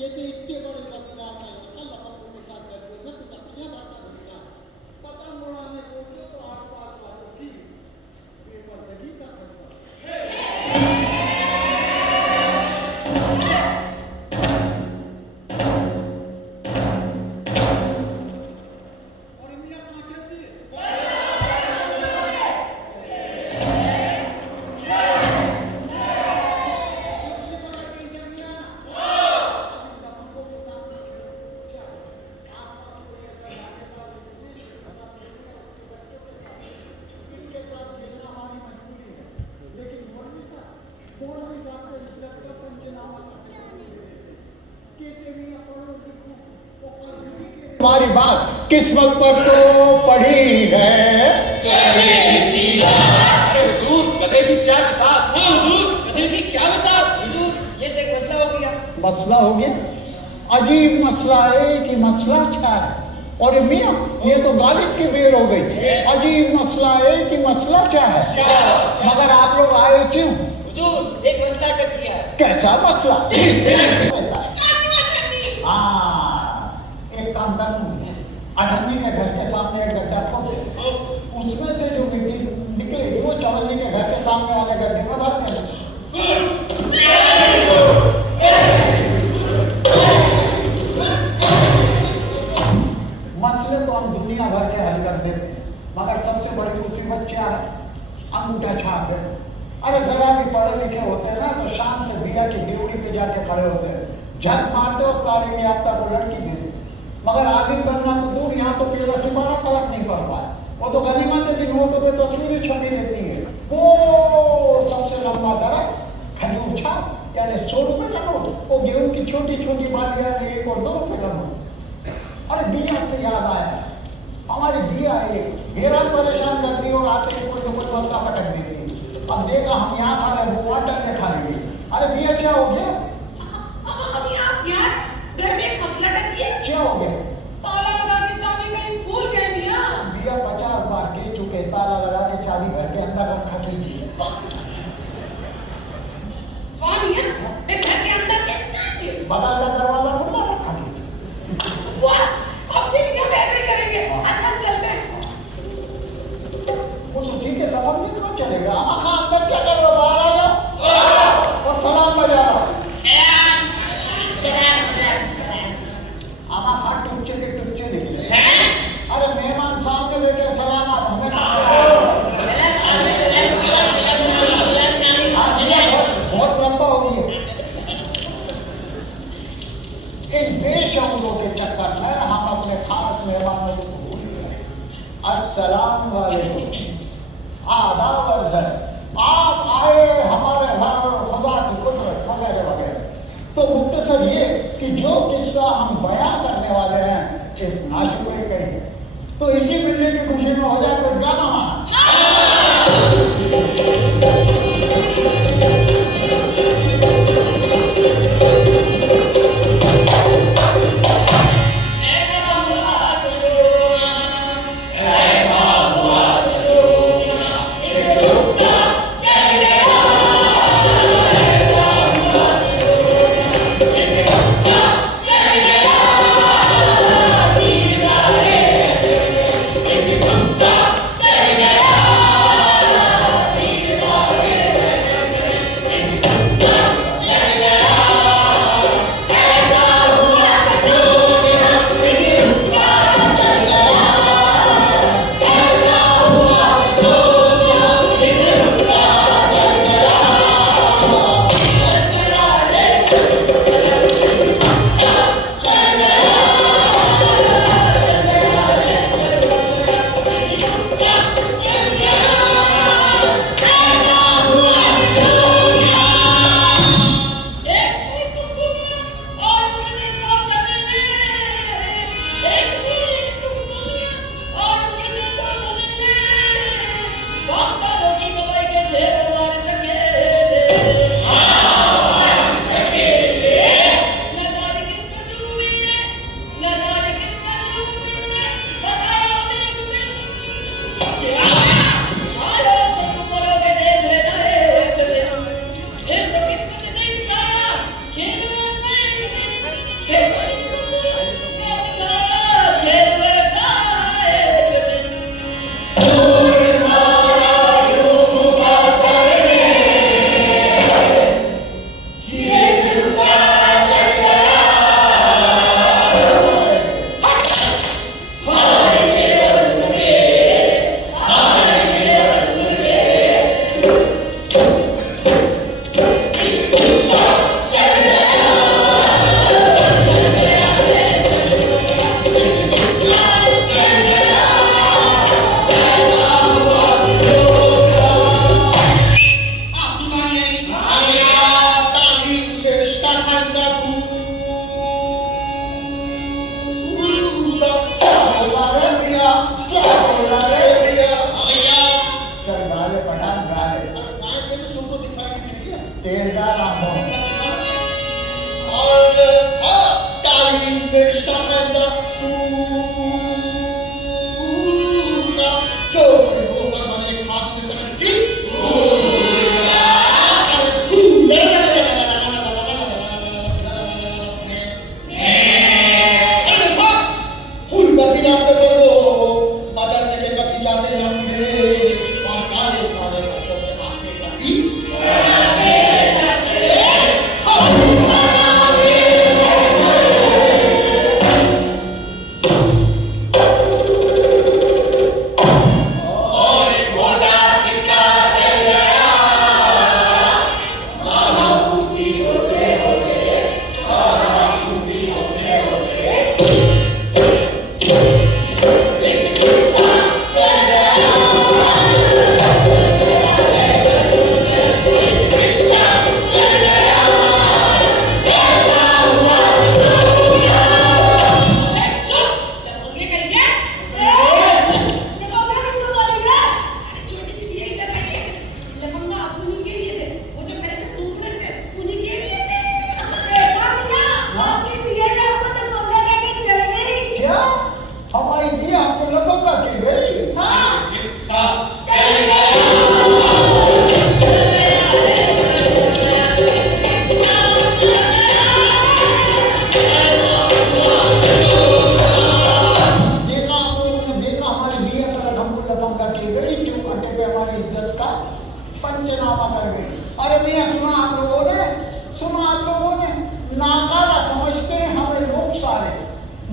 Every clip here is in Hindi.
कहते इतने बड़े जमींदार का लड़का लखनऊ के साथ गर्मियों में पितरियां भरता घूमता है। पतंग उड़ाने पहुंचे तो आसपास वालों की बेपर्दगी का खतरा। और मियां कहाँ चल दिए? हमारी बात किस्मत पर तो पड़ी है। हुजूर गधे की चाय के साथ। हाँ हुजूर गधे की चाय के साथ। हुजूर ये तो एक मसला हो गया। मसला हो गया? अजीब मसला है कि मसला अच्छा है। और मियाँ ये तो गालिब की बेर हो गई। अजीब मसला है कि मसला क्या है? मगर आप लोग आए क्यों? हुजूर एक मसला अटक गया है। कैसा मसला? एक काम करूँ, अठन्नी के घर के सामने एक गड्ढा खोद दे, उसमें से जो मिट्टी निकलेगी वो चवन्नी के घर के सामने वाले गड्ढे में भर देना। मसले तो हम दुनिया भर के हल कर देते हैं, मगर सबसे बड़ी मुसीबत क्या है? अंगूठा छाप है। अरे जरा भी पढ़े लिखे होते हैं ना तो शाम से बिया की देवड़ी पे जाके खड़े होते हैं, झक मारते हो तालीम याफ्ता को लड़की दे देते। मगर आगे बनना तो दूर, यहाँ तो केवाईसी वाला फर्क नहीं पड़ पाया। वो तो गनीमत है जिन नोटों पे तस्वीरें छपी रहती है। वो सबसे लंबा दरख्त खजूर छाप यानी 100 रुपए का नोट, वो गेहूं की छोटी छोटी बालियां 1 और 2 रुपए का नोट। अरे बिया से याद आया, हमारी बिया एक मेरा परेशान करती और आते ही कोई न कोई मसला पटक देती। अब देखा हम यहाँ खड़े वो वाटर दिखा रही। अरे बिया क्या हो गया? घर में एक मसला टक गया। क्या हो गया? ताला लगा के चाबी कहीं भूल गए मियां। बिया 50 बार कह चुके ताला लगा के चाबी घर के अंदर रखा कीजिए। वाह मियां, मैं घर के अंदर कैसे आ गई? बगल का दरवाजा खुला रखा कीजिए। वाह, अब से भी हम ऐसे ही करेंगे। अच्छा चलते हैं। वो तो ठीक है, लफन में क्यों चलेगा? आखा अंदर क्या कर रहे हो? बाहर आ जाओ और सलाम बजा रहा हूँ। आमा हाथ टुच्चे निकले। अरे मेहमान सामने बैठे, सलाम आप हमें बहुत लंबा हो गई है। इन बेशमूलों के चक्कर में हम अपने खास मेहमानों को भूल गए। अस्सलाम वालेकुम, आदाब अर्ज़ है। आप आए हमारे घर, खुदा की कुदरत वगैरह वगैरह। तो मुख्तसर ये कि जो किस्सा हम बयां करने वाले हैं इस नाशुक्रे का ही है, तो इसी मिलने की खुशी में हो जाए तो गाना माना। Yeah.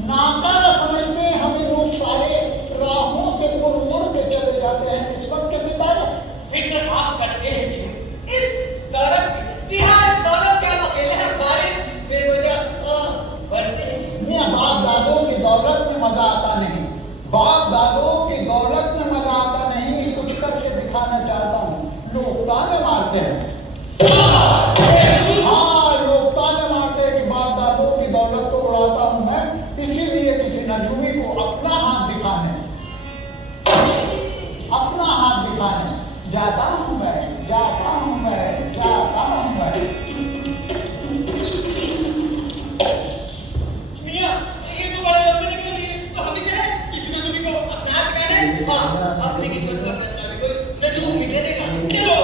नाकारा समझते हैं हमें लोग सारे, राहों से मुड़ के चले जाते हैं किस्मत के सितारे। फिक्र आप करते हैं कि इस दौलत, जी हाँ, इस दौलत के आप अकेले हैं, बारिश बेवजह बरसे। मैं बाप दादों की दौलत में मजा आता नहीं, बाप दादों की दौलत में मजा आता नहीं, कुछ करके दिखाना चाहता हूँ। लोग ताने मारते हैं, हाँ लोग ताने मारते हैं कि बाप दादों की दौलत तो उड़ाता हूँ मैं, इसीलिए किसी नजूमी को अपना हाथ दिखाने जाता हूँ मैं, जाता हूँ मैं, जाता हूँ मैं। मियां, ये तो बड़े लंबे निकल रही है, तो हम ही चले किसी नजूमी को अपने हाथ दिखाने। हाँ, अपनी किस्मत का फैसला भी कोई नजूम ही करेगा। चलो।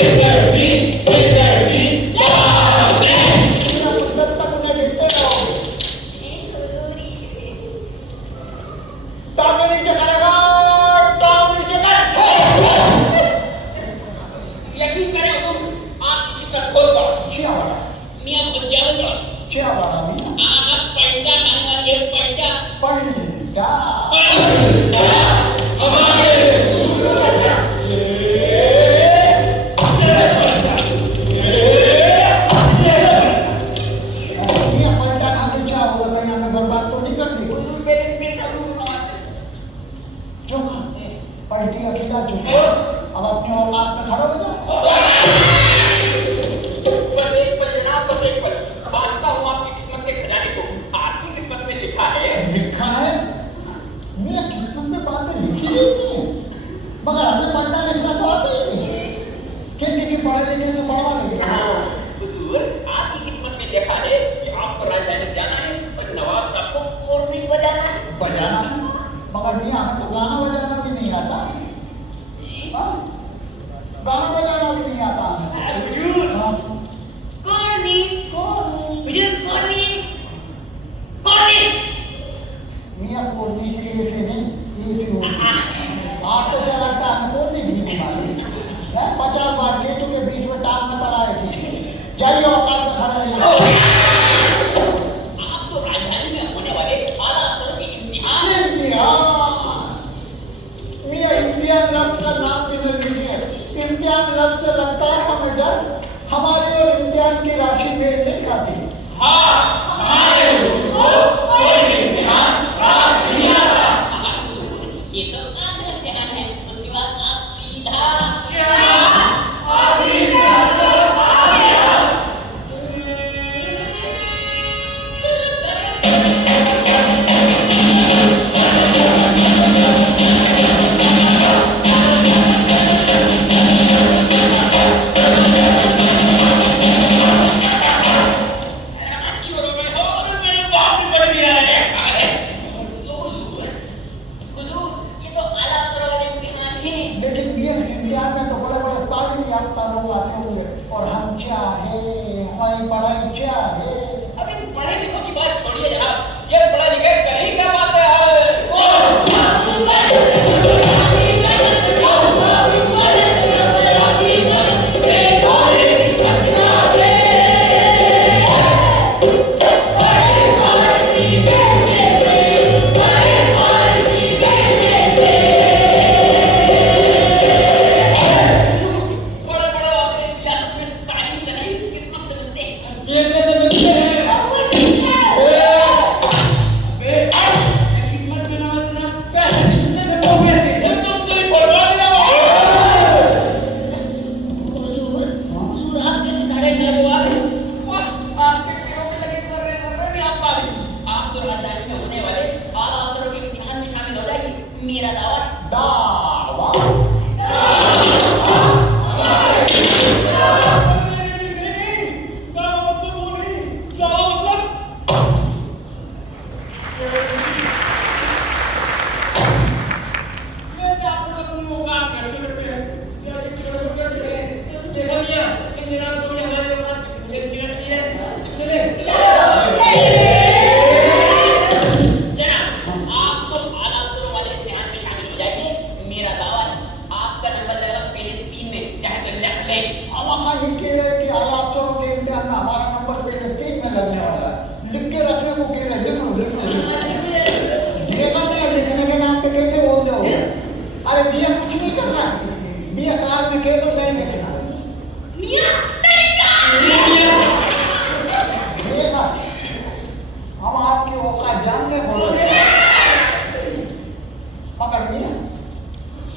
इस अब अपनी औकात में खड़े हो जाओ। बस एक पल जनाब, बस एक पल। वास्ता हूँ आपकी किस्मत के खजाने को। आपकी किस्मत में लिखा है। लिखा है? मेरा किस्मत में बातें लिखी नहीं थी, मगर हमें पढ़ना लिखना तो आता ही नहीं। कि किसी पढ़े लिखे से पढ़वा लेंगे। हुजूर, आपकी किस्मत में लिखा है कि आपको राजधानी जाना है और नवाब साहब को कोर्निश बजाना है। बजाना है, मगर भैया हमें तो गाना बजाना भी नहीं आता। हाँ? गाना बजाना भी नहीं आता हमें। हुजूर, हाँ। कोर्निश, हुजूर कोर्निश, कोर्निश। मियाँ कोर्नी से ऐसे नहीं, ऐसे होती। आप तो चलाता हमें कोर्नी भी नहीं मालूम। 50 बार खेतों के बीच में टांग में तला रही। जाइए औकात में खड़ा रहिए। आप तो राजधानी में होने वाले आला अफसरों के इम्तिहान। मियाँ इम्तिहान लफ्ज का नाम भी न लीजिए। इम्तिहान लफ्ज से लगता है हमें डर। हमारे और इम्तिहान की राशि मेल नहीं खाती। हाँ, हमारे को कोई इम्तिहान पास नहीं आता। हुजूर, ये तो आखिरी इम्तिहान है। उसके बाद आप सीधा लेकिन मियाँ इस इम्तिहान में तो बड़े बड़े तालीम याफ्ता लोग आते होंगे और हम चाहे हमारी पढ़ाई चाहे। अब इन पढ़े लिखों की बात छोड़िए जनाब। ये पढ़ा लिखा कर ही क्या बात है? मेरा दावा दावा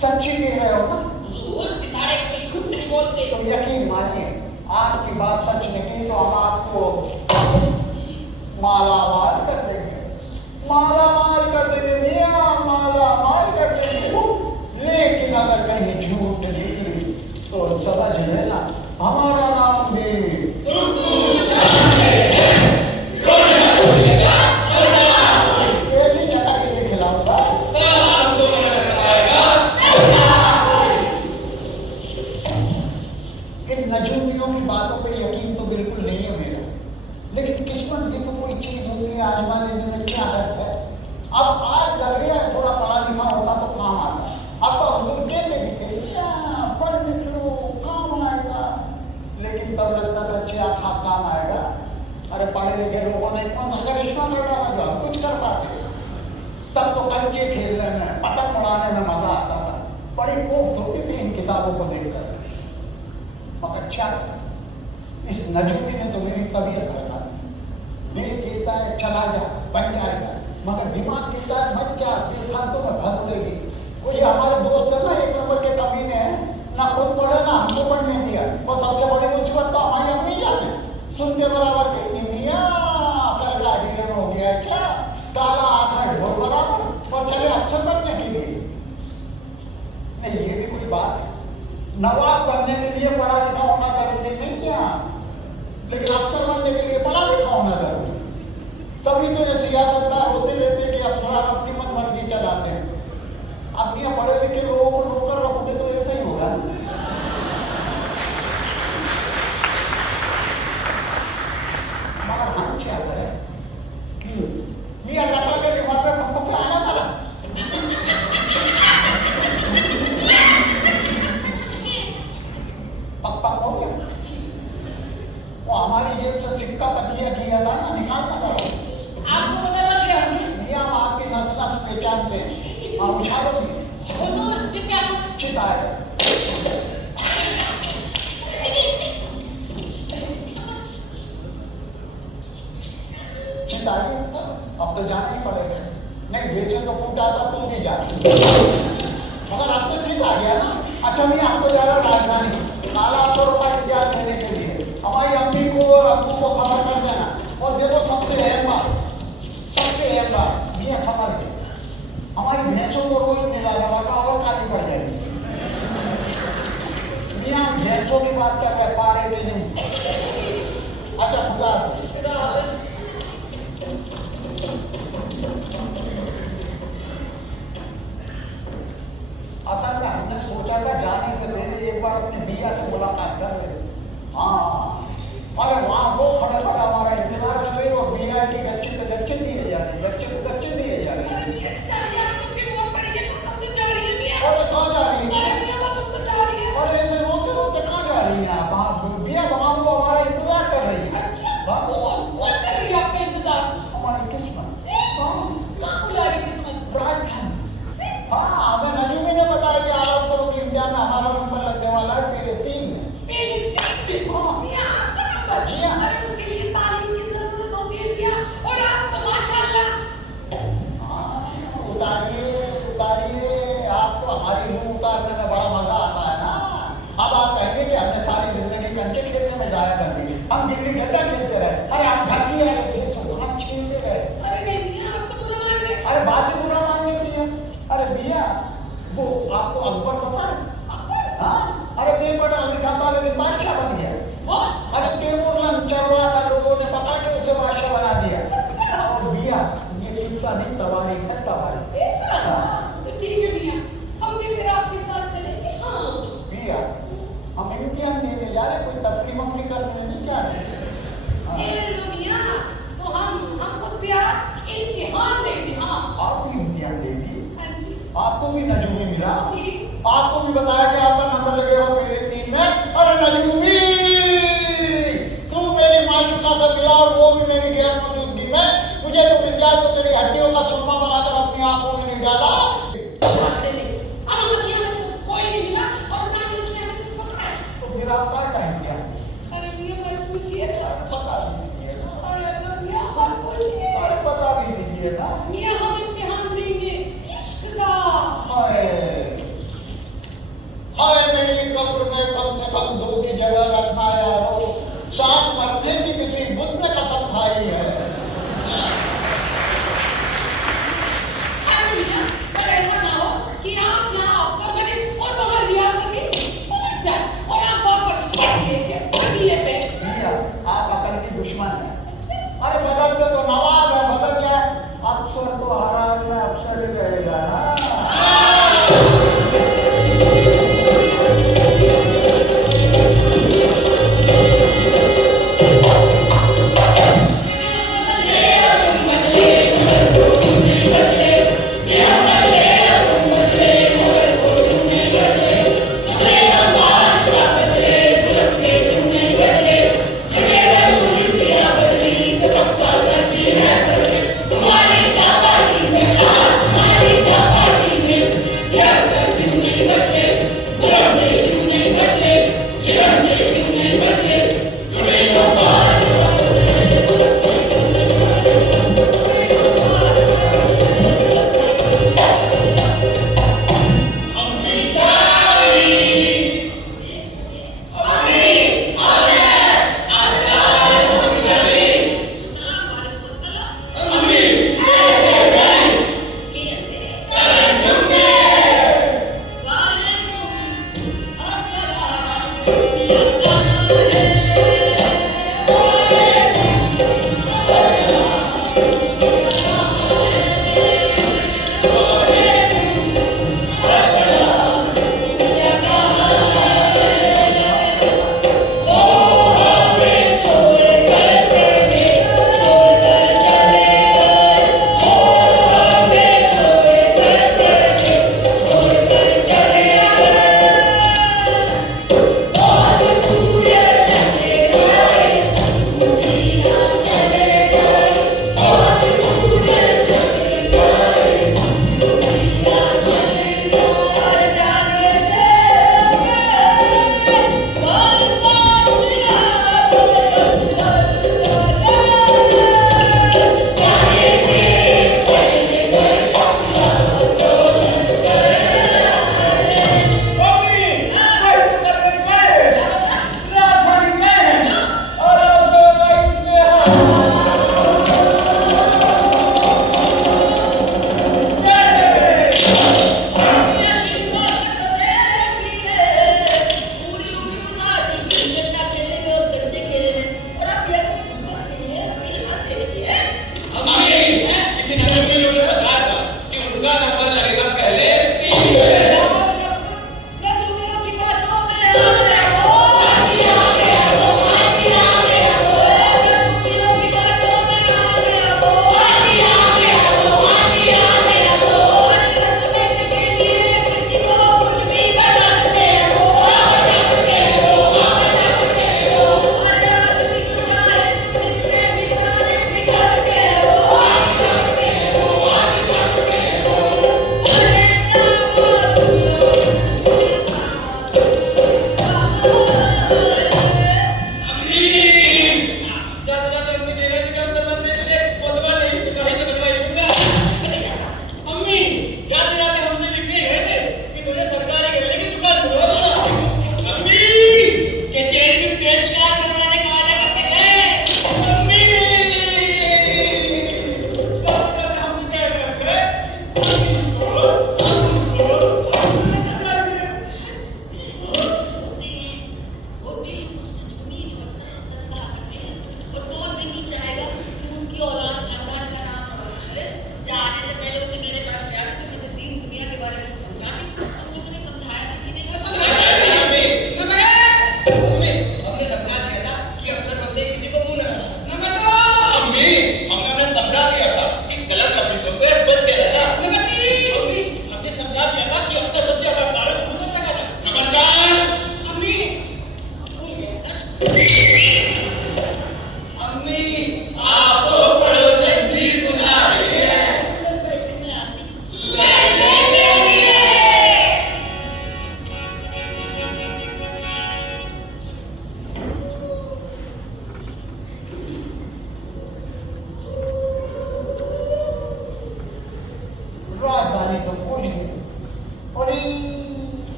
सच्ची कह रहे हो ना? हुजूर, सितारे कोई झूठ नहीं बोलते। तो यकीन मानिए, आपकी बात सच निकली तो हम आपको मालामाल कर देंगे, मालामाल कर देंगे मियाँ, मालामाल कर देंगे। लेकिन अगर कहीं झूठ निकली तो समझ लेना हमारा नाम भी ऐसी चटा के खिलाऊंगा। इन नजूमियों की बातों पे यकीन तो बिल्कुल नहीं है मेरा, लेकिन किस्मत की तो कोई चीज होती है आजमा लेने में क्या हर्ज है। अब आज लग गया थोड़ा पढ़ा लिखा होता तो काम आता। अब तो हम कहते पढ़ लिख लो काम आएगा, लेकिन तब लगता था क्या काम आएगा। अरे पढ़े लिखे लोगों ने कौन सा करिश्मा कर डाला जो हम कुछ कर पाते। तब तो कंचे खेलने में, पतंग उड़ाने में मजा आता था। बड़ी कोफ्त होती थी इन किताबों को देखकर। मगर क्या इस नजूमी ने तो मेरी तबीयत बना दी। दिल कहता है चला जा, बन जाएगा, मगर दिमाग कहता है मत जा, बेफालतू में भग उड़ेगी। वो ये हमारे दोस्त है ना, एक नंबर के कमीने हैं, बात है। नवाब बनने के लिए पढ़ा लिखा होना जरूरी नहीं है, लेकिन अफसर बनने के लिए पढ़ा लिखा होना जरूरी। तभी तो ये सियासतदार होते रहते हैं कि अफसरान अपनी मनमर्जी चलाते हैं। अब ये पढ़े लिखे लोगों को नौकर रखोगे तो ऐसा ही होगा। मगर हम क्या करें? मियां लकड़ा के दिमाग में पक्का पे आना था। पक्का हो गया। वो हमारी जेब से सिक्का पतिया किया था ना, निकालना था। आपको पता लग गया? मियां हम आपकी नस नस पहचानते हैं। हाँ, उछालो भी। हुजूर चिता चिता है। चिता है, अब तो जाना ही पड़ेगा। नहीं वैसे तो कूटा था तो भी जाना, मगर अब तो चिता आ गया ना। अच्छा मियां हम तो जा रहे राजधानी काला रुपये इम्तियाज देने के लिए। हमारी अम्मी को और अब्बू को खबर कर देना। और देखो सबसे अहम बात मियां खबर है, हमारी भैंसों को रोज मिला लगा और काली पड़ जाएगी। मियां भैंसों की बात कर रहे, पारे की नहीं। अच्छा खुदा असल में हमने सोचा था जाने से पहले एक बार अपनी बिया से मुलाकात कर ले। हाँ, अरे वहाँ वो खड़े खड़े हमारा इंतजार कर रही और बिया की गच्चे पे गच्चे दिए जा रहे, गच्चे पे गच्चे दिए जा रहे। अरे मियां चाहिए आपको सिर्फ वो पड़ेगी तो सब तो जा रही है मियां। अरे कहाँ जा रही है? अरे मियां वो सब तो जा रही है। अरे ऐसे रोते रोते कहाँ जा रही है आप? वहाँ बिया वहाँ वो हमारा इंतजार कर रही है। अच्छा हाँ? कौन कर रही है आपका इंतजार? हमारी किस्मत। कहाँ बुला रही है किस्मत? राजधानी। हाँ, हमें नजूमी ने बताया कि आरब सरों के इम्तिहान में हमारा नंबर लगने वाला है मेरे 3 में। हाँ। मियां आपका नंबर? जी हाँ। अरे उसके लिए तालीम की जरूरत होती है मियां। और आप तो माशाल्लाह। हाँ, उतारिए आपको हमारी रूह उतारने में बड़ा मजा आता है ना। अब आप कहेंगे कि हमने सारी जिंदगी कंचे खेलने में जाया कर दी, हम गिल्ली डंडा खेलते रहे। अरे आप घासी आ रहे थे, सुबह खेलते रहे। अरे नहीं मियां आप तो बुरा मान रहे। अरे बात ही बुरा मानने की है। अरे भैया वो आपको अकबर पता है? हाँ, अरे पेपर लिखा था लेकिन बादशाह बन गया। अरे तैमूर चल रहा था, लोगों ने पता कि उसे बादशाह बना दिया। और भैया ये किस्सा नहीं, तवारीख है, तवारीख। ऐसा? हाँ। तो ठीक है मियां, हम भी फिर आपके साथ चलेंगे। हाँ भैया हम इम्तिहान देने जा रहे, कोई तफरी मफरी करने नहीं जा रहे। हाँ। ए लो मियां, तो हम खुद भी आप इम्तिहान देंगे। हाँ आप भी इम्तिहान देंगी, हाँ जी आपको भी नजूमी मिला, जी। आपको भी बताया कि आपका नंबर लगेगा मेरे 3 में। अरे नजूमी तू मेरी माशूका से मिला और वो भी मेरी गैर मौजूदगी में, मुझे तो मिल जाए तो तेरी हड्डियों का सुरमा बनाकर अपनी आंखों में नहीं डाला। पकड़े ले। अब सब यहाँ पे कोई नहीं मिला और ना ही उसने हमें कुछ बताया। तो फिर आप क्या कहेंगे? अरे मियां मत पूछिए तो। बता दीजिए ना। अरे अल्लाह मियां मत पूछिए। अरे बता भी दीजिए ना। मियां हम इम्तिहान देंगे इश्क का। हाय हाय, मेरी कब्र में कम से कम 2 की जगह रखना यारो, साथ मरने की किसी बुद्ध ने कसम खाई है। अरे मियां पर ऐसा ना हो कि आप यहाँ अफसर बने और वहाँ रियासत की पहुँच जाए और आप वापस पढ़िए पे। भैया आप अकल की दुश्मन है। अरे बदल दो तो नवाब है, बदल जाए अफसर तो हर हाल में अफसर ही रहेगा ना।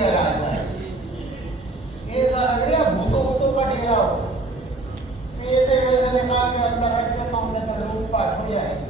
है राजा, ऐसा लग रहा है भूतों का डेरा हो। ऐसे वैसे निकाल के अंदर रख देता हूँ, नहीं तो लूटपाट हो जाएगी।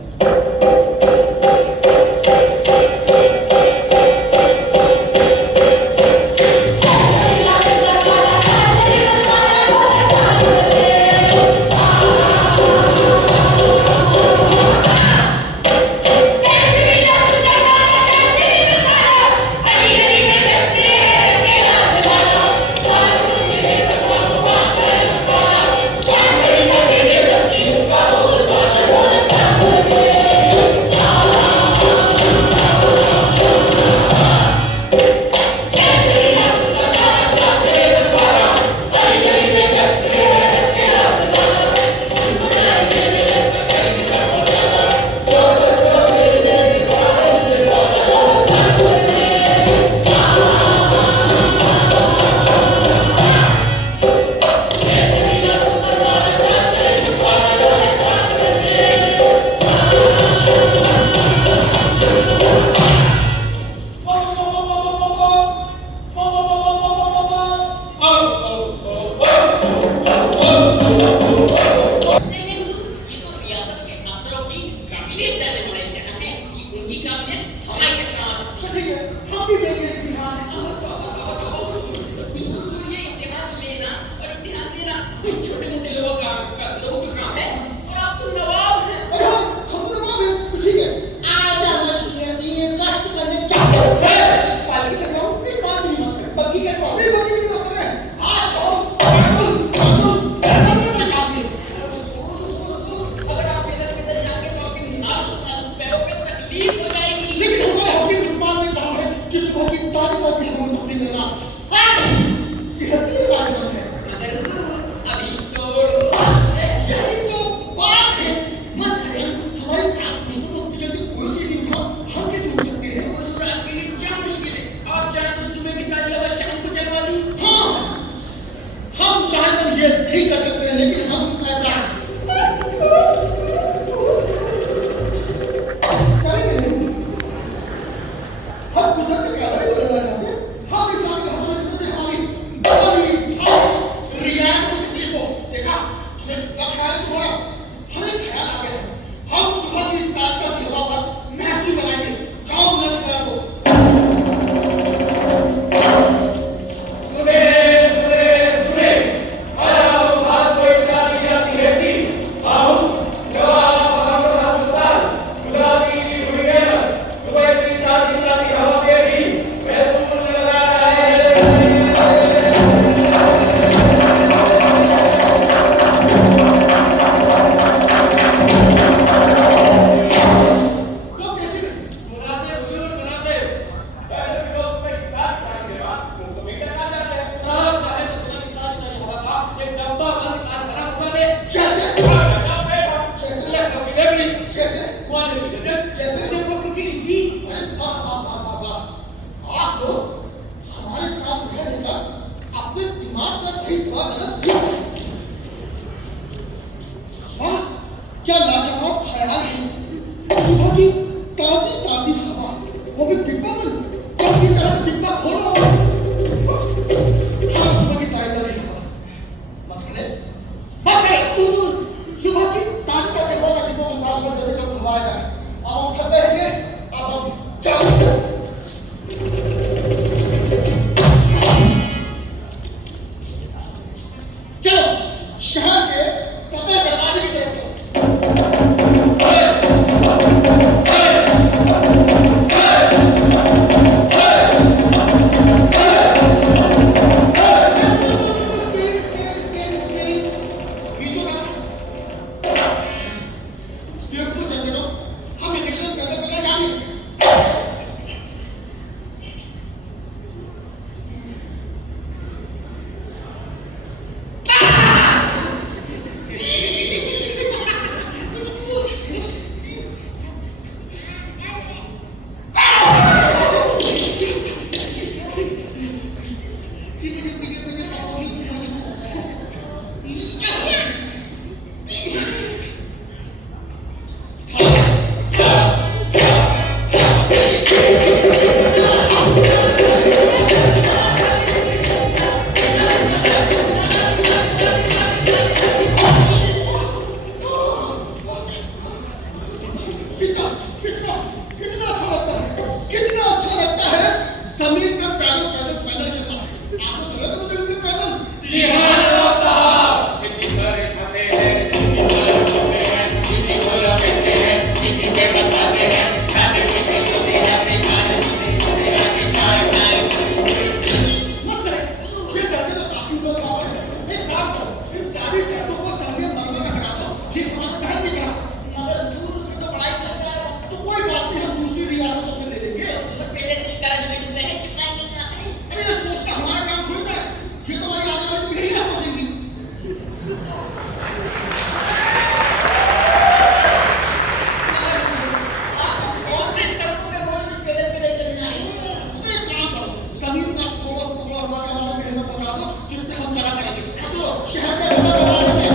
शहर में सदा करवा सके।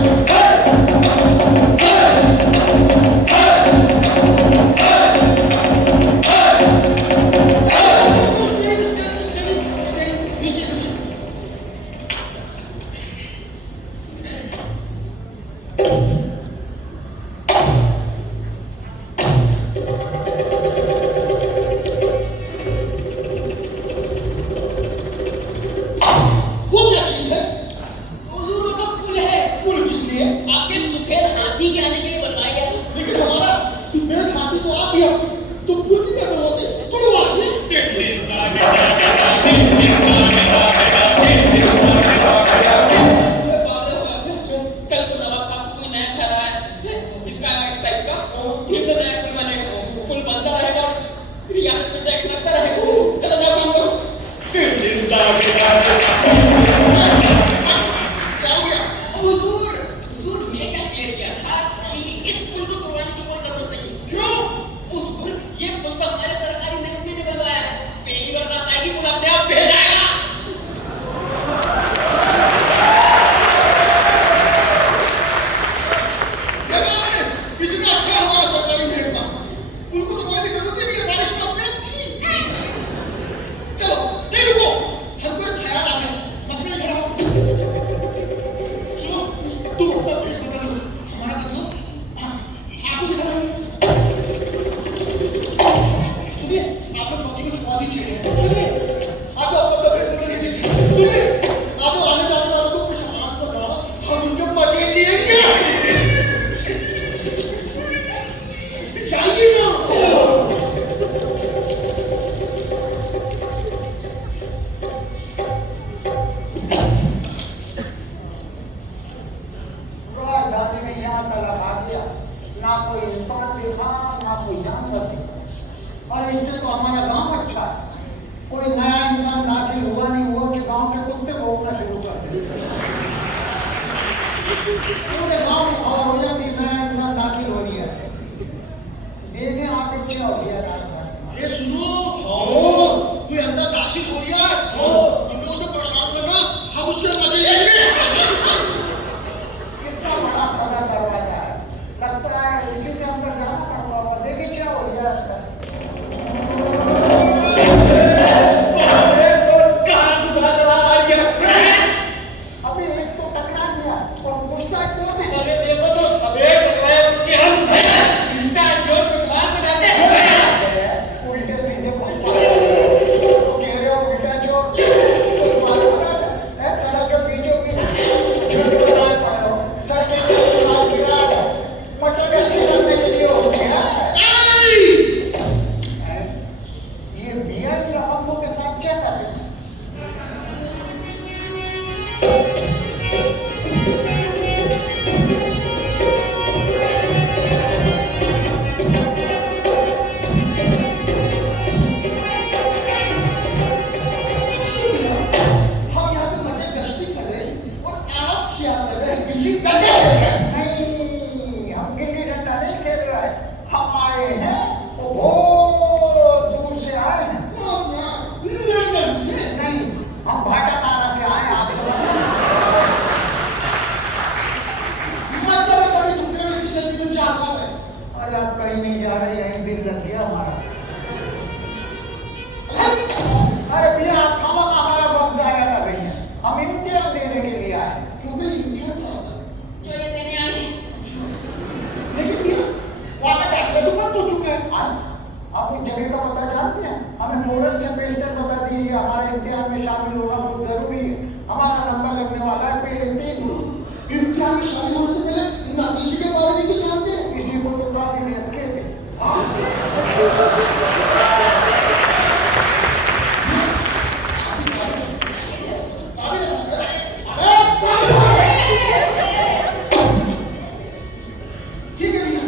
वो क्या चीज है? हुजूर वो तो पुल है। पुल किस लिए? आपके सफेद हाथी के आने के लिए बनवाया गया था। लेकिन हमारा सफेद हाथी तो आ गया, तो पुल की क्या जरूरत है? तोड़वा। पागल हो गए थे। कल को नवाब साहब को कोई नया ख्याल आया इसका टाइप का, फिर से नया पुल बनेगा, पुल बनता रहेगा, रियासत में टैक्स लगता रहेगा। चलो जाओ काम करो। क्या हो गया? हुजूर मैं क्या क्लियर किया था कि इस पुल को तोड़वाने की कोई जरूरत नहीं। क्यों? हुजूर ये पुल तो हमारे सरकारी महकमे ने बनवाया है। पहली बरसात आएगी पुल अपने आप बह जाएगा। इतना अच्छा हमारा सरकारी महकमा, पुल को तोड़वाने की जरूरत ही नहीं है, बारिश तो अपने आप की। चलो नहीं रुको, हमको एक ख्याल आ गया, मसले घर आओ। सुनो, तुम अपना भेष बदल लो, हमारा बदलो। हाँ, आपको दिखा रहा हूँ। सुनिए, आप लोग पति को छुपा दीजिए। सुनिए, आप लोग अपना भेष बदल लीजिए। सुनिए, आप लोग आने जाने वालों को कुछ सामान को ना, हम उनके मजे लेंगे। चाहिए ना? पूरा डाले में यहाँ तलक आ गया, ना कोई इंसान देखा ना कोई जानवर देखा। और इससे तो हमारा गांव अच्छा है, कोई नया इंसान दाखिल हुआ नहीं हुआ कि गांव के कुत्ते भौंकना शुरू कर देते। पूरे गांव में खबर हो जाती नया इंसान दाखिल हो गया, देने आगे क्या हो गया राजधानी में। ये सुनो, कोई अंदर दाखिल हो गया है, तुम लोग उसे परेशान करना, हम उसके मजे लेंगे। कितना बड़ा सदा दरवाजा है, लगता है इसी से अंदर जाना पड़ता होगा। देखिए क्या हो गया इसका। अभी एक तो टकरा गया और गुस्सा क्यों है? उल्टे सीधे कोई कह रहे हो उल्टा चोर, कोई मालूम है सड़क के बीचों बीच झुटझुटाए पड़े हो, सड़क के माल गिरा है, मटर गश्ती करने के लिए हो गया। ये बियर की रकमों के साथ क्या कर रहे हैं? हम यहाँ पे मजे गश्ती कर रहे हैं और आप क्या कर रहे हैं? गिल्ली डंडा खेल रहे हैं। नहीं, हम गिल्ली डंडा नहीं खेल रहे, हम आए हैं वो बहुत दूर से आए हैं। कहाँ से आए? लंदन से। नहीं, हम भाटापारा से आए आज से। मतलब है कभी तुम क्यों इतनी जल्दी तुम जा पा रहे? अरे आप कहीं नहीं जा रहे, यहीं दिल लग गया हमारा। अरे भैया आप खामखा हमारा वक्त जाया ना भैया, हम इम्तिहान देने के लिए आए हैं। क्योंकि इंडिया क्या होता है? जो ये देने आए हैं। लेकिन भैया, वहाँ का दाखिला तो बंद हो चुका है। आप उस जगह का पता जानते हैं? हमें फौरन से पेशतर बता दीजिए, हमारे इम्तिहान में शामिल होना बहुत जरूरी है। हमारा नंबर लगने वाला है पहले 3। इम्तिहान में शामिल होने से पहले नतीजे के बारे में भी जानते हैं। किसी को तो काबिलियत कहते हैं। ठीक है भैया,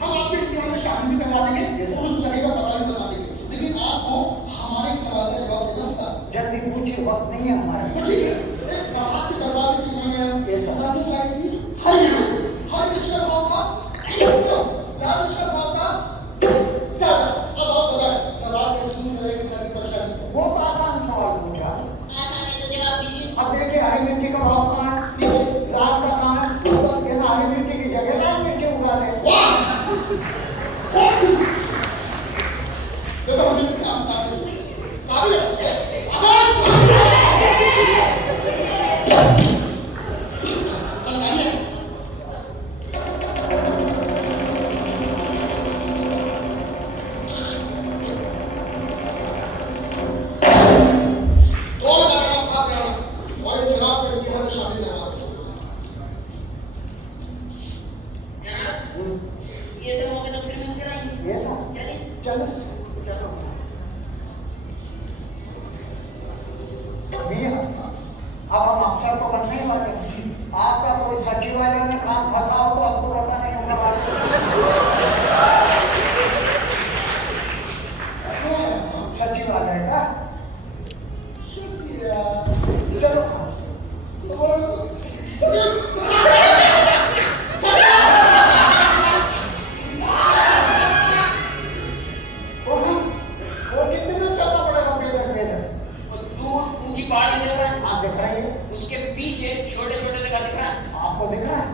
हम आपके इम्तिहान में शामिल भी करवा देंगे और उस जगह का पता भी बता देंगे। लेकिन आपको हमारे एक सवाल का जवाब देना होगा। जल्दी पूछिए, वक्त नहीं है हमारे। तो ठीक है, एक नवाब के दरबार में किसान आया, किसान ने खाई थी हरी मिर्च का भाव था एकदम, लाल मिर्च का भाव था ज्यादा। अब आप बताएं, नवाब कैसे दूर करेगा किसान की परेशानी को? बहुत आसान सवाल पूछा। आसानी तो जवाब दीजिए। अब देखिए हरी मिर्ची का भाव कहाँ है? लीजिए, चलो वो कितने दिन चलना पड़ेगा पैदल? और दूर ऊंची पहाड़ी दिख रहा है, आप देख रहे हैं? उसके पीछे छोटे छोटे जगह दिख रहा है। आपको दिख रहा है?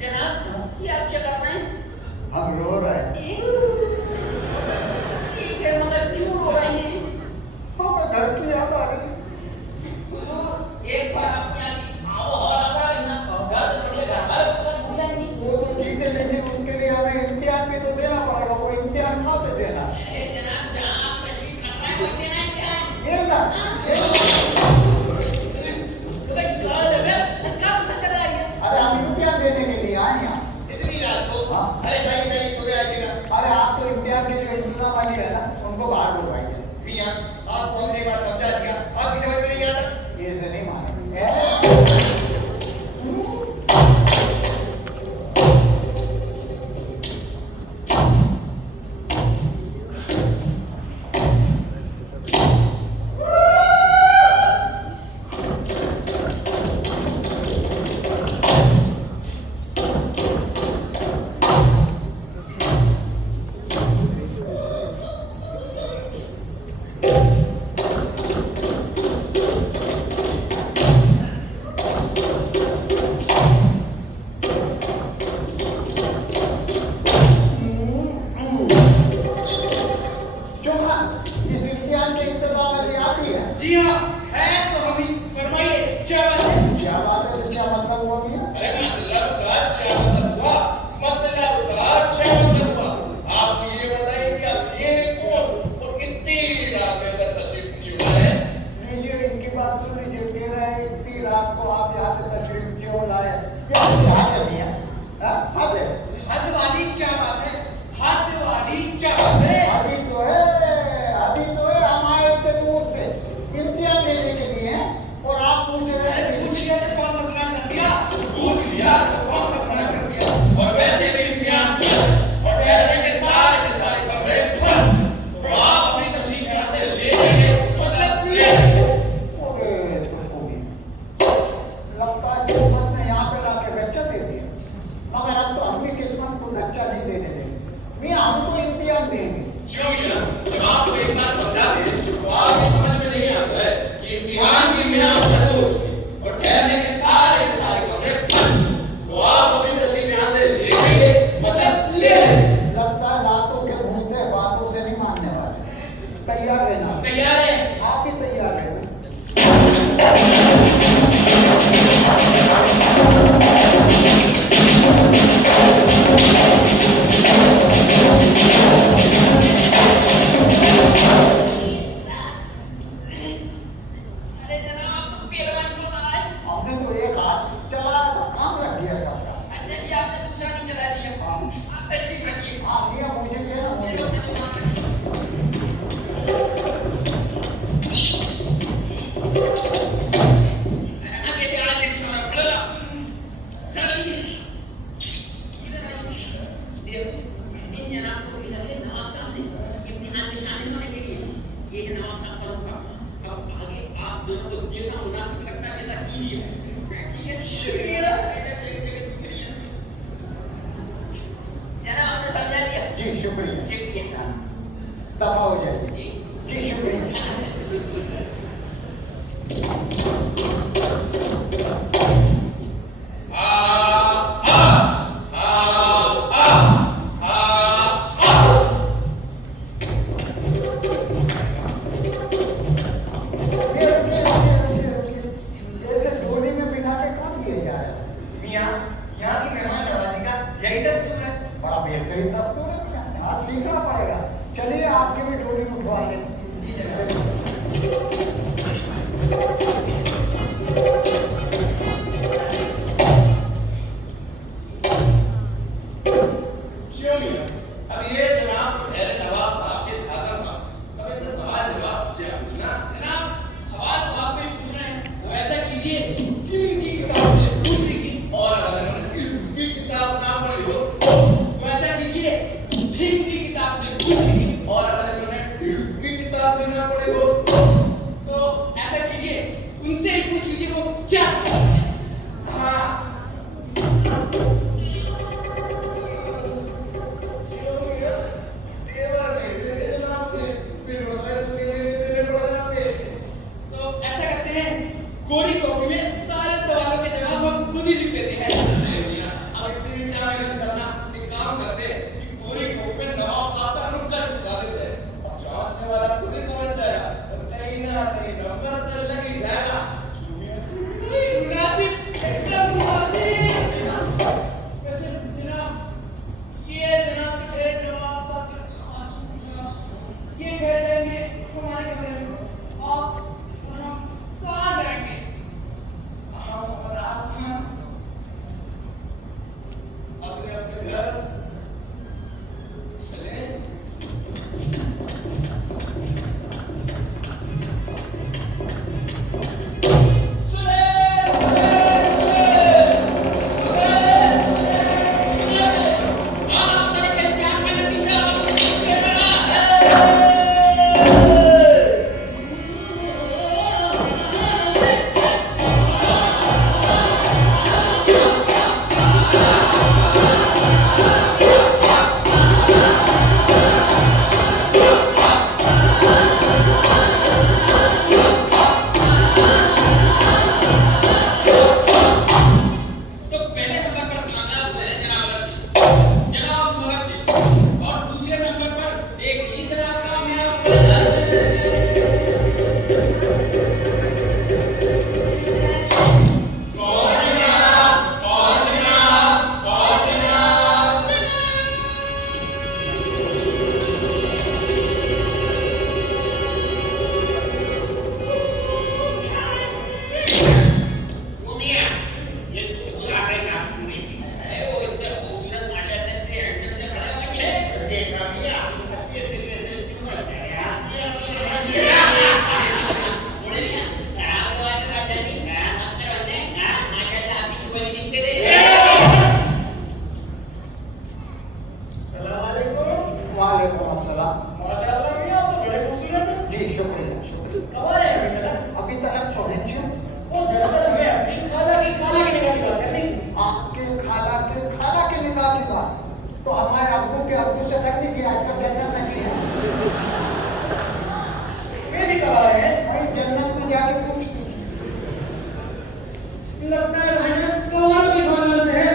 जनाब, ये आप क्या कर रहे हैं? हम रो रहे हैं। ठीक है, मगर क्यों रो रहे हैं? हमें घर की याद आ रही है। हुजूर, एक बार आपके यहाँ की आबोहवा ऐसा है ना, घर तो छोड़ के घर वाले को तक भूल जाएंगे। वो तो ठीक है, लेकिन उनके लिए हमें इम्तिहान भी तो देना पड़ेगा। वो इम्तिहान कहाँ पे देना है? अरे जनाब, जहाँ आप तशरीफ रखना है वही देना है क्या है? ये ना अरे हम इम्तिहान देने के लिए आए यहाँ। इतनी रात को हाँ। अरे जाइए सुबह आइएगा। अरे आप तो इम्तिहान के जो इंतजाम वाली है ना, उनको बाहर बुलवाइए। मियां आपको हमने एक बार समझा दिया, आपकी समझ में नहीं आता। ये से नहीं मानेंगे। इस इम्तिहान के इंतजाम वाली आती है। जी हाँ, है तो हम ही फरमाइए क्या बात है? क्या बात है? से क्या मतलब हुआ भैया? अरे मतलब का क्या मतलब हुआ? मतलब का क्या मतलब हुआ? आप ये बताइए कि आप ये कौन और इतनी रात में इधर तशरीफ क्यों लाए? लीजिए इनकी बात सुन लीजिए। कह रहे हैं इतनी रात को आप यहाँ पे तशरीफ क्यों लाए? क्या हद है भैया? हद है। हद वाली क्या बात है? हद वाली क्या बात है? अभी तो है, अभी तो है। हम आए इतने दूर से इम्तिहान देने के लिए हैं, और आप पूछ रहे हैं पूछ लिया तो कौन सा गुनाह कर दिया? पूछ लिया तो कौन सा गुनाह कर दिया? और वैसे भी इम्तिहान किया और ठहरने के सारे कमरे फुल। तो आप अपनी तशरीफ यहाँ से ले जाइए, मतलब लिए। अरे तुमको भी लगता है किस्मत ने यहाँ पे लाके बच्चा दे दिया। मगर अब तो हम भी किस्मत को बच्चा नहीं देने देंगे। मियां हम तो इम्तिहान देंगे। क्यों मियां? जब आपको इतना समझा दे तो आपकी समझ में नहीं आता है कि इम्तिहान की मियाद खत्म हो चुकी है और ठहरने के सारे कमरे फुल। तो आप अपनी तशरीफ यहाँ से ले जाइए, मतलब ले लें। लगता है बातों के भूलते बातों से नहीं मानने वाले। तैयार रहना। तैयार है? आप भी तैयार रहना। अरे जनाब, आप तो पहलवान को ना आए। हमने तो एक हाथ चलाया था, काम रख दिया सबका। अच्छा जी, आपने दूसरा नहीं चला दिया। आप तशरीफ रखिए। आप मियां मुझे कहना मुझे। आगे से आज दिन छोड़ा खड़ा रहा। खड़ा रहिए। इधर आइए। देखो, इन जनाब को भेजा है नवाब साहब ने इम्तिहान में शामिल होने के लिए। ये है नवाब साहब का रुका। अब आगे आप दोनों को जैसा मुनासिब लगता है वैसा कीजिए। ठीक है? शुक्रिया। जनाब, हमने समझा शुक्रिया। शुक्रिया। दफा हो जाइए। जी शुक्रिया। ऐसे डोली में बिठा के कौन दिए जाए? मियाँ, यहाँ की मेहमान नवाजी का यही दस्तूर है। बड़ा बेहतरीन दस्तूर है भैया, आज सीखना पड़ेगा। चलिए आपके भी डोली में उठवा दें। जी जनाब। क्यों मियाँ? अब ये जनाब तो ठहरे नवाब साहब के खासम का। अब इनसे सवाल जवाब से आप पूछना। जनाब, सवाल तो आपको ही पूछना है। तो ऐसा कीजिए, इनकी किताब से दूसरी की। और अगर इन्होंने इनकी किताब ना पढ़ी हो तो ऐसा कीजिए, इनकी किताब से दूसरी की। और अगर इन्होंने इनकी किताब भी ना पढ़ी हो तो ऐसा कीजिए, उनसे ही पूछ लीजिए वो क्या पढ़ा है। हाँ क्यों मियाँ? तेवर नहीं देते जनाब के, फिर रोए तो नहीं देने पड़ जाते। तो ऐसा करते हैं, कोरी कॉपी में सारे सवालों के जवाब हम खुद ही लिख देते हैं। नहीं मियाँ, अब इतनी भी क्या मेहनत करना? एक काम करते कि पूरी कॉपी में नवाब साहब का नुक्ता चिपका देते हैं। अब जांचने वाला खुद ही समझ जाएगा। तो कहीं ना कहीं नंबर तो लग ही जाएगा। क्यों मियाँ? मुनासिब, एकदम मुनासिब। वैसे जनाब, ये जनाब के ठहरे नवाब साहब के खास मियाँ, ये ठहर जाएंगे हमारे कमरे में। आप और हम कहाँ जाएंगे? हम और आप हैं अपने अपने घर चले। सुने, सुने, सुने, सुने, सुने। आप चले के प्यार का नतीजा तेरा है। तो पहले नंबर पर कामयाब हुए जनाब मुहर्जी, और दूसरे नंबर पर एक ही जनाब कामयाब वो इतने खूबसूरत माशाअल्लाह से हैंडसम से खड़े हुए हैं। देखा मियाँ, अच्छे से कैसे चुमक गया। बोले ना, आप लोग आके राजधानी अक्सर बनते हैं, माशाअल्लाह आपकी चुप्पी नहीं दिखते थे। सलामुअलैकुम। वालेकुम अस्सलाम। माशाअल्लाह मियाँ, आप तो बड़े खूबसूरत हैं। जी शुक्रिया शुक्रिया। कब आ रहे हैं अभी तक? अभी तक तो हैं क्यों? वो दरअसल हमें अपनी खाला की निकाह की बात करनी थी। आपके खाला के निकाह की बात तो हमारे अब्बू के अब्बू से करनी थी, आजकल जन्नत में किया। वे भी कब आ रहे हैं? भाई जन्नत में जाके पूछ ली। लगता है भाई ने कमाल के खानदान से हैं।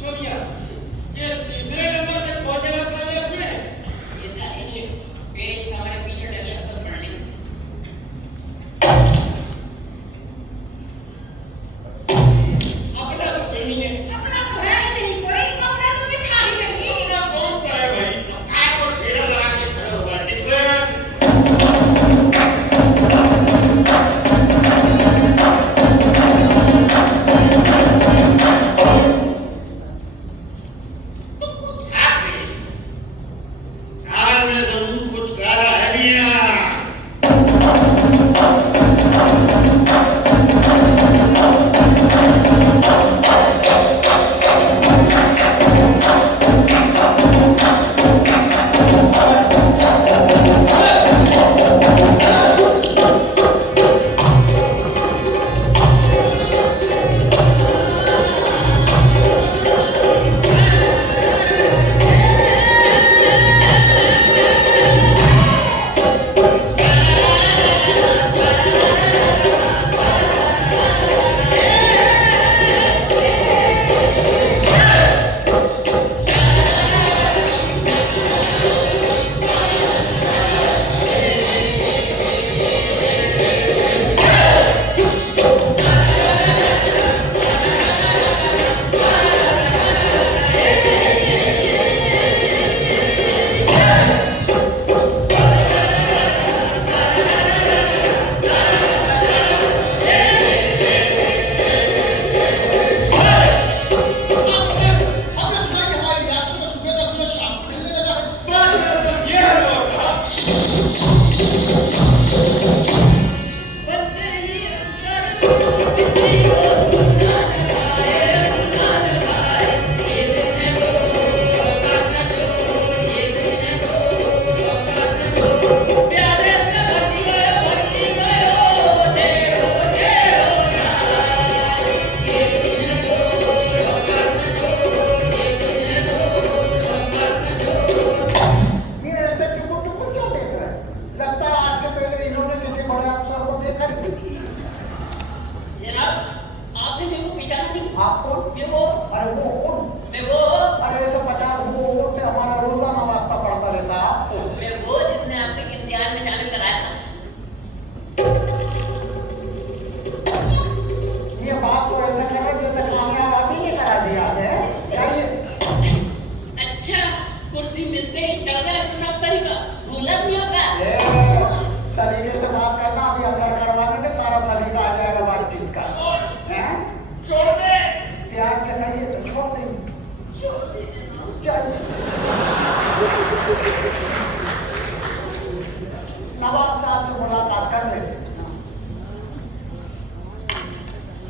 सुनिए, ये तीसरे नंबर पे कौन जगह कामयाब हुए? ऐसा नहीं, पेज हमारे पीछे डली अक्सर पढ़ने। अपना तो कोई नहीं है। अपना तो है ही नहीं कोई, अपना तो कोई था ही नहीं। अपना कौन मुलाकात कर लेते।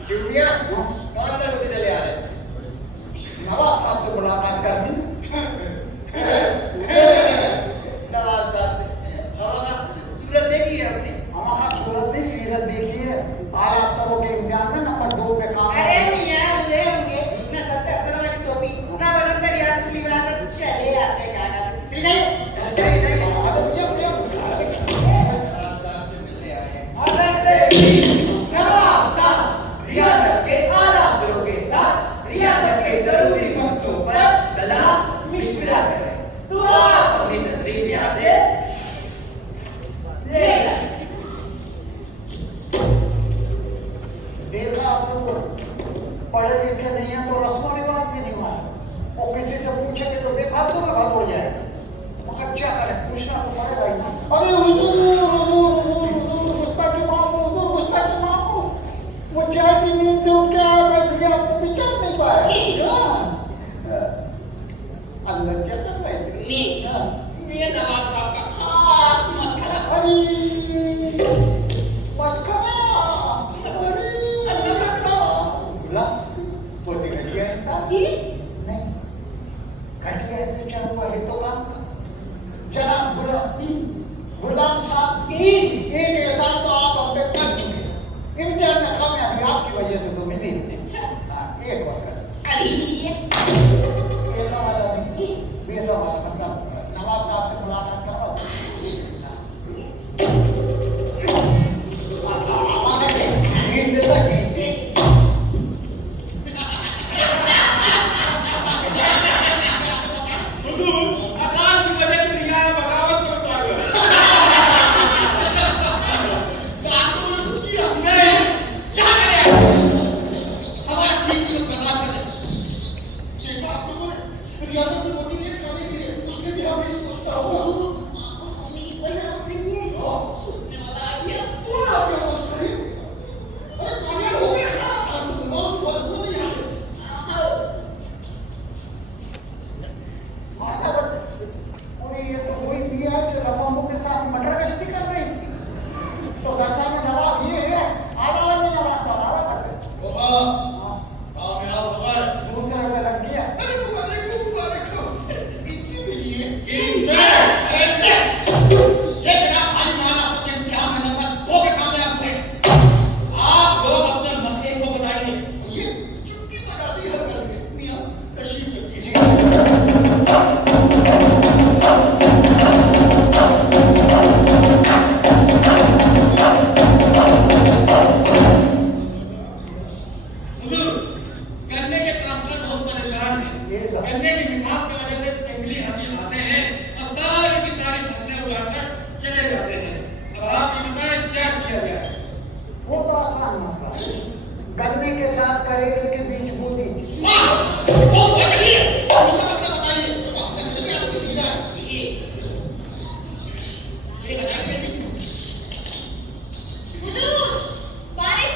चुटिया कौन तक उसे चले आ रहे? नवाब साहब से मुलाकात कर दी। नवाब साहब से हमारा सूरत देखी है आपने? हमारा सूरत नहीं सीरत देखी है। आज आप सबों के इम्तिहान में नंबर 2 पे काम अरे मियां हुए होंगे ना सर पे अफसर वाली टोपी ना बदन पे रियासत की बात चले आते काका से चल जाइए चल जाइए और वैसे नवाब साहब रियासत के आला अफसरों के साथ रियासत के जरूरी मसलों पर सलाह मशवरा करें तो आप अपनी तस्रीफ यहाँ से ले जाएं। देखा आप लोग पढ़े लिखे नहीं है तो रस्म रिवाज भी नहीं माने और किसी से पूछेंगे तो बेफालतू में बात हो जाए। मगर क्या करें, पूछना तो पड़ेगा ही। अरे हुजूर गुस्ताखी माफ, हुजूर गुस्ताखी माफ, वो चाय की नींद से उठ के आया था इसलिए आपको पहचान नहीं पाया। अंदर क्या कर रहे थे? ये नवाब साहब का खास मसखरा। अरे मस्करा, अल्लाह सबको बोला वो तो घटिया इंसान नहीं, घटिया इंसान क्या हुआ ये तो काम का। जनाब गुलाम साहब एक एहसान तो आप हम पे कर चुके, इम्तिहान में कामयाबी आपकी वजह से तो मिली। हाँ, एक और कर ऐसा वाला नहीं, वैसा वाला मतलब नवाब साहब से मुलाकात करवा दो। रियासत में रोटी नहीं खाने के लिए उसने भी हमें सोचता होगा। कौन आ गया बस करीब? अरे कामयाब हो गया। अरे तो दिमाग तो बस वो नहीं आते। और ये तो वही दिया जो नवाबों के साथ मटर गश्ती कर रही थी। तो दरअसल में नवाब ये है, आधा वाले नवाब साहब आधा करते। हाँ, कामयाब हो गए। दूसरे में लग गया। अरे मुबारक हो, मुबारक हो। इसीलिए ये जनाब खाली महाराज के इम्तिहान में नंबर 2 पे कामयाब हुए। आप लोग अपने मसले को बताइए। ये चुटकी बजाती हरकत है। मियां तशरीफ रखिए। गन्ने के कामगार बहुत परेशान हैं। गन्ने की विकास की वजह से जंगली हाथी आते हैं और सारी की सारी फसलें उड़ाकर चले जाते हैं। अब आप ये बताएं क्या किया जाए? वो तो आसान मसला है। गन्ने के साथ करेले के बीच बो दीजिए। वाह! बहुत बढ़िया। दूसरा मसला बताइए। तो आपने मुझे क्या दिया है? ये बताइए। हुजूर, बारिश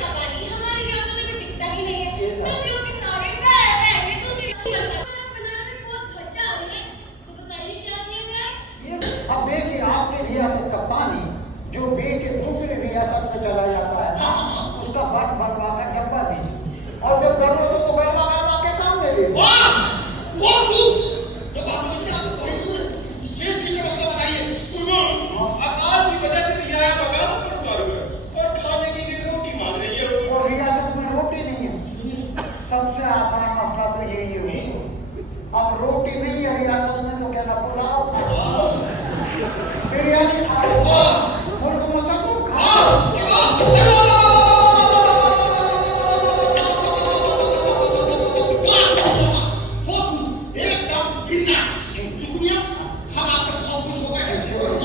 का पानी हमारी रियासत में तो टिकता ही नहीं है। नदियों के सारे बह बह के दूसरी बनाने में बहुत खर्चा आ रही है। तो बताइए क्या किया जाए? अब देखिए आपके रियासत का पानी जो बे के दूसरी रियासत में चला जाता है, उसका बट भरवा कर डब्बा दीजिए और जब जरूरत हो तो गरमा गरमा के काम ले लीजिए। वाह! बहुत खूब। जब आपने क्या तो कोई दूर। ये तीसरा मसला बताइए। अकाल की वजह से रियायत बगावत पर सवार हुए और खाने के लिए रोटी मांग रही है। और रियासत में रोटी नहीं है। सबसे आसान मसला तो यही है। अब रोटी नहीं है रियासत में तो क्या ना पुलाव खाओ, बिरयानी खाओ, मुर्ग मुसम्मम खाओ। एकदम बिना दुनिया हम आपसे बहुत खुश हो गए हैं।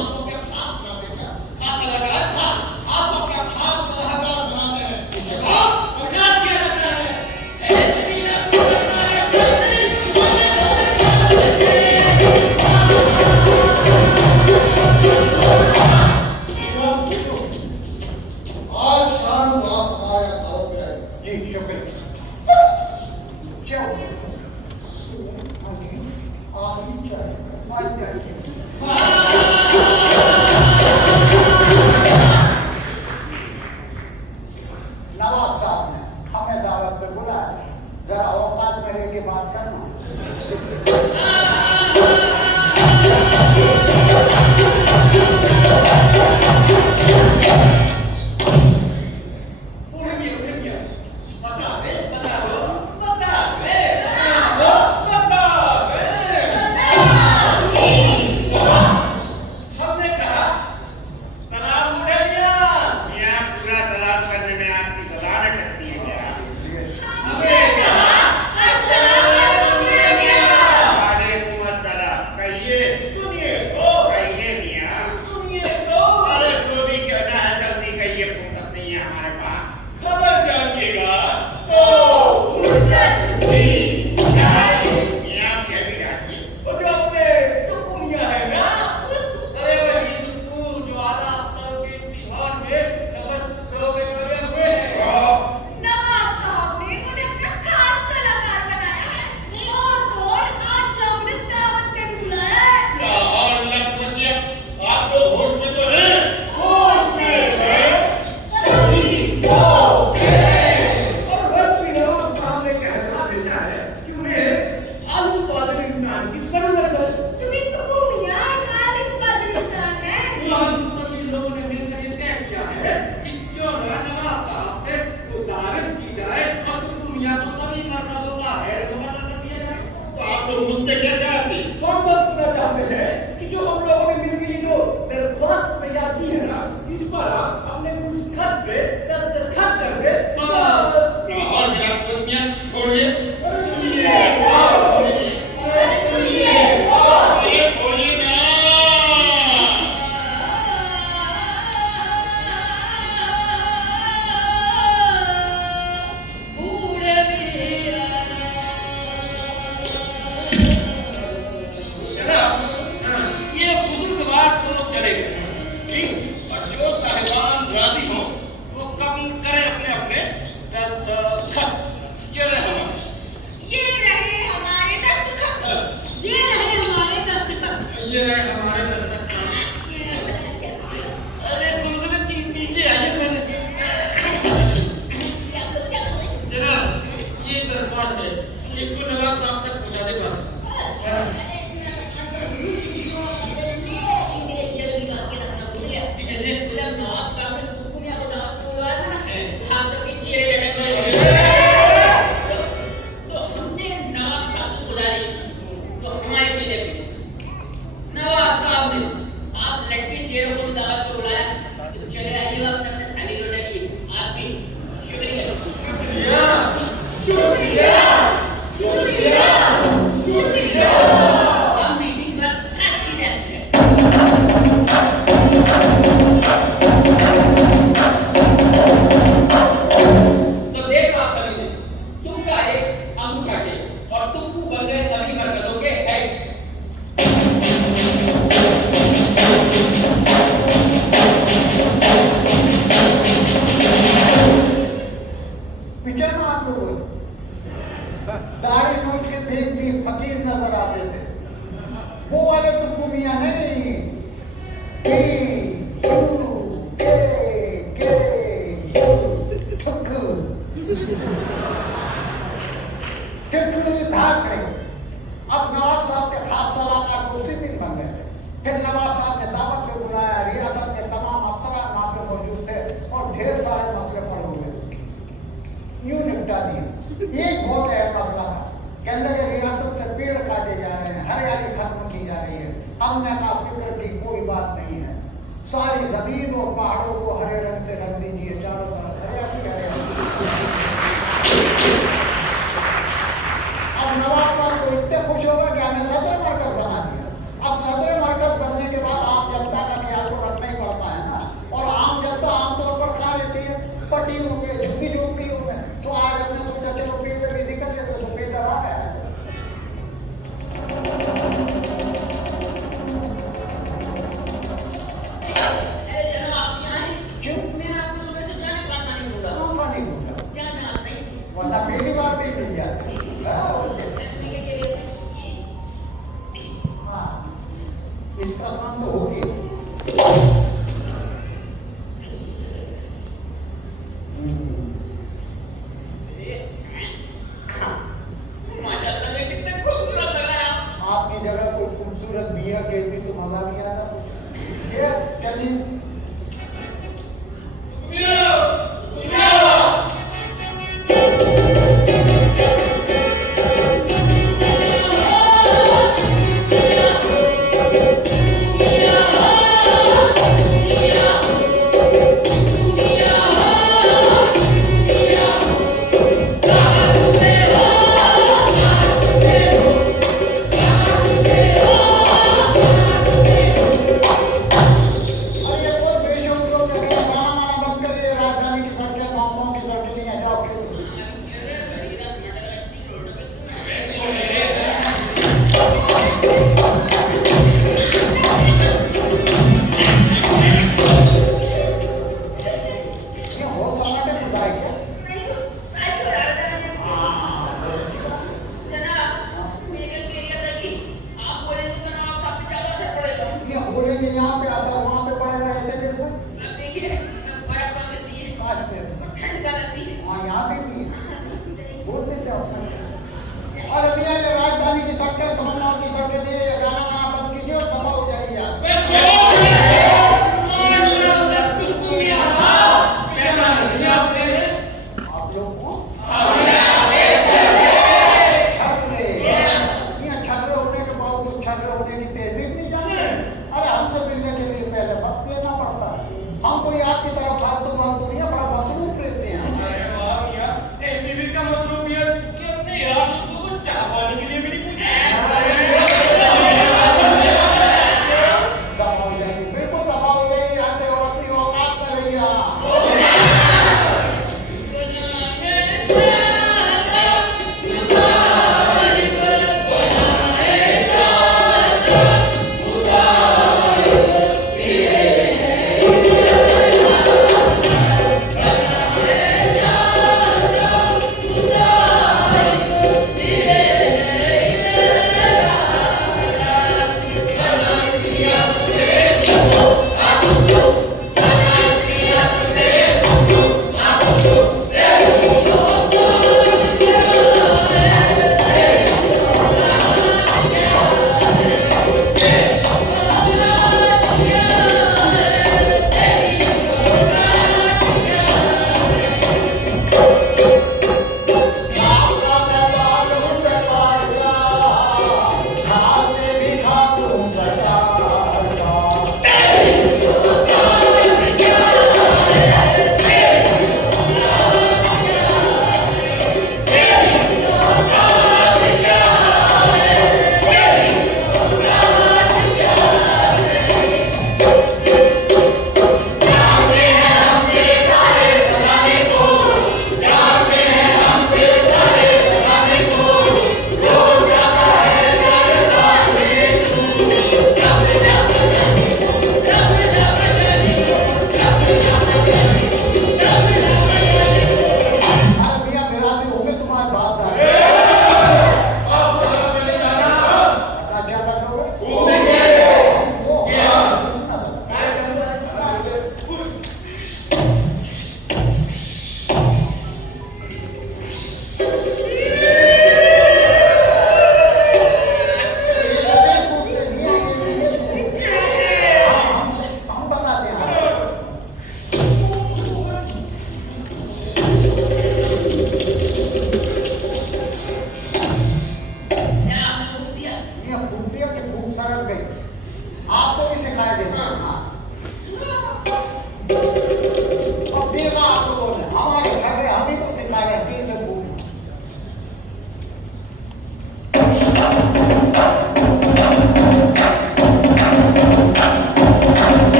आपको क्या खास बनाते हैं? खास लगा हाँ, आपको क्या खास सलाहकार बनाते हैं? और क्या किया जाता है? हाँ, जब नवाब साहब ने तुकुनिया को दावत को बुलाया था ना, हम सबके चेहरे लटक गए। तो हमने नवाब साहब से गुजारिश की, तो हमारे लिए भी नवाब साहब ने आप लड़के चेहरों को दावत को बुलाया, तो चले आइए अपने अपने थाली लौटा लिए। आप भी शुक्रिया शुक्रिया शुक्रिया शुक्रिया शुक्रिया। हम मीटिंग पर खत्म की जाती है। तो देखो आप सभी ने, तुम का एक अंगूठा टेप और तुक्कू बन गए सभी मरकजों के हेड। पिक्चर में आप लोग दाढ़ी नोच के देख दी फकीर नजर आते थे, वो वाले तो दुनिया नहीं। अब नवाब साहब के खास सलाहकार तो उसी दिन बन गए थे। फिर नवाब साहब ने दावत पे बुलाया, रियासत के तमाम अफसरान वहां पे मौजूद थे और ढेर सारे मसले पड़े हुए यूं निपटा दिए। एक बहुत अहम मसला था, कहने लगे रियासत से पेड़ काटे जा रहे हैं, हरियाली खत्म की जा रही है। हमने कहा फिक्र की कोई बात नहीं है, सारी जमीन और पहाड़ों को हरे रंग से रंग दीजिए, चारों तरफ हरियाली हरियाली। अब नवाब साहब तो इतने खुश हो गए कि हमें सदर मरकज बना दिया। अब सदर मरकज बनने के बाद आम जनता का ख्याल तो रखना ही पड़ता है ना, और आम जनता आमतौर पर कहाँ रहती है, पट्टियों में, झुग्गी झोपड़ियों में। तो आज हमने सोचा चलो पेड़ भी निकल गए, तो पेड़ आ गया। अरे जनाब आप यहाँ हैं? क्यों? मैंने आपको सुबह से जाने का नहीं बोला। कौन पानी बोलता? जाना आप नहीं। वरना पहली बार भी मिल जाती। हाँ, इसका काम तो हो गया। माशाल्लाह में कितने खूबसूरत लग रहा है आप। आपकी जगह कोई खूबसूरत मियाँ कहती तो मजा भी आता। ये चलिए अरे ये